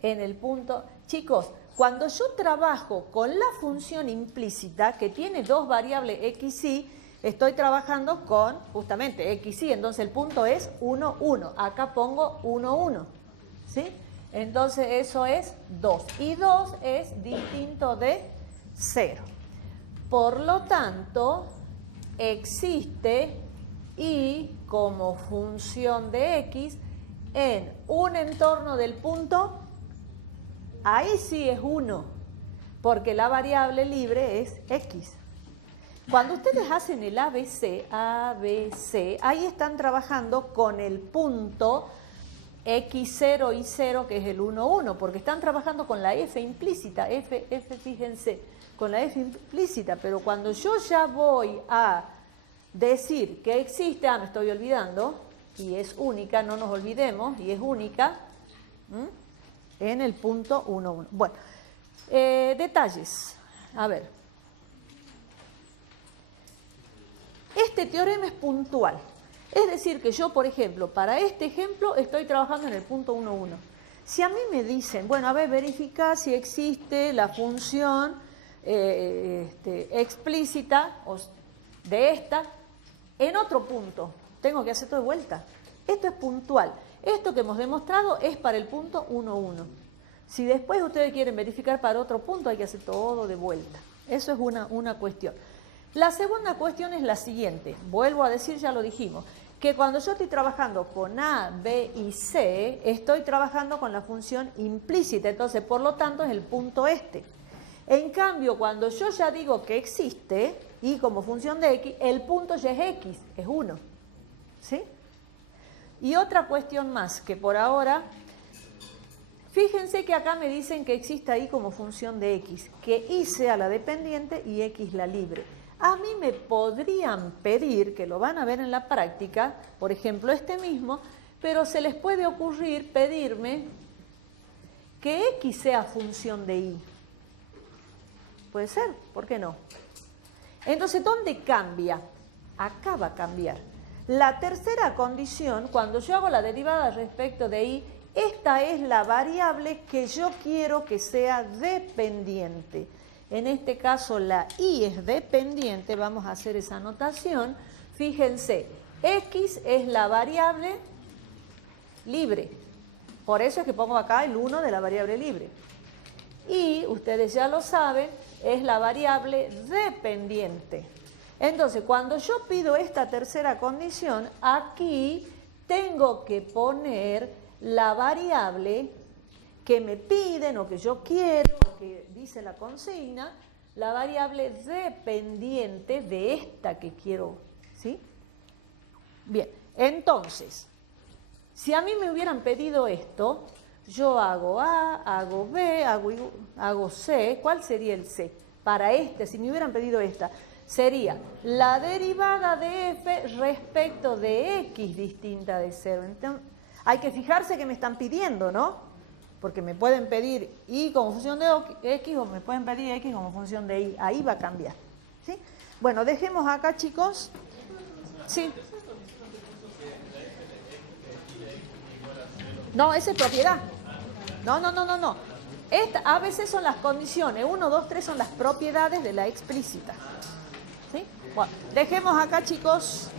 En el punto, chicos, cuando yo trabajo con la función implícita, que tiene dos variables x y, estoy trabajando con justamente x, y, entonces el punto es 1, 1. Acá pongo 1, 1. ¿Sí? Entonces eso es 2. Y 2 es distinto de 0. Por lo tanto, existe y como función de x en un entorno del punto, ahí sí es 1, porque la variable libre es x. Cuando ustedes hacen el ABC, ahí están trabajando con el punto x0 y 0, que es el 1, 1, porque están trabajando con la f implícita, f, fíjense, con la f implícita, pero cuando yo ya voy a decir que existe, me estoy olvidando, y es única, no nos olvidemos, y es única, en el punto 1, 1. Bueno, detalles, a ver. Este teorema es puntual. Es decir, que yo, por ejemplo, para este ejemplo estoy trabajando en el punto 1, 1. Si a mí me dicen, bueno, a ver, verifica si existe la función explícita de esta en otro punto, tengo que hacer todo de vuelta. Esto es puntual. Esto que hemos demostrado es para el punto 1, 1. Si después ustedes quieren verificar para otro punto, hay que hacer todo de vuelta. Eso es una cuestión. La segunda cuestión es la siguiente. Vuelvo a decir, ya lo dijimos, que cuando yo estoy trabajando con A, B y C, estoy trabajando con la función implícita. Entonces, por lo tanto, es el punto este. En cambio, cuando yo ya digo que existe, y como función de x, el punto ya es x, es 1. ¿Sí? Y otra cuestión más, que por ahora, fíjense que acá me dicen que existe ahí como función de x, que y sea la dependiente y x la libre. A mí me podrían pedir, que lo van a ver en la práctica, por ejemplo este mismo, pero se les puede ocurrir pedirme que x sea función de y. Puede ser, ¿por qué no? Entonces, ¿dónde cambia? Acá va a cambiar. La tercera condición, cuando yo hago la derivada respecto de y, esta es la variable que yo quiero que sea dependiente. En este caso la y es dependiente, vamos a hacer esa anotación. Fíjense, x es la variable libre. Por eso es que pongo acá el 1 de la variable libre. Y, ustedes ya lo saben, es la variable dependiente. Entonces, cuando yo pido esta tercera condición, aquí tengo que poner la variable que me piden o que yo quiero, o que dice la consigna, la variable dependiente de esta que quiero, ¿sí? Bien, entonces, si a mí me hubieran pedido esto, yo hago A, hago B, hago C. ¿Cuál sería el C? Para si me hubieran pedido esta, sería la derivada de f respecto de x distinta de 0. Entonces, hay que fijarse que me están pidiendo, ¿no? Porque me pueden pedir y como función de x o me pueden pedir x como función de y. Ahí va a cambiar. ¿Sí? Bueno, dejemos acá, chicos. Sí. No, esa es propiedad. No. A veces son las condiciones. 1, 2, 3 son las propiedades de la explícita. ¿Sí? Bueno, dejemos acá, chicos.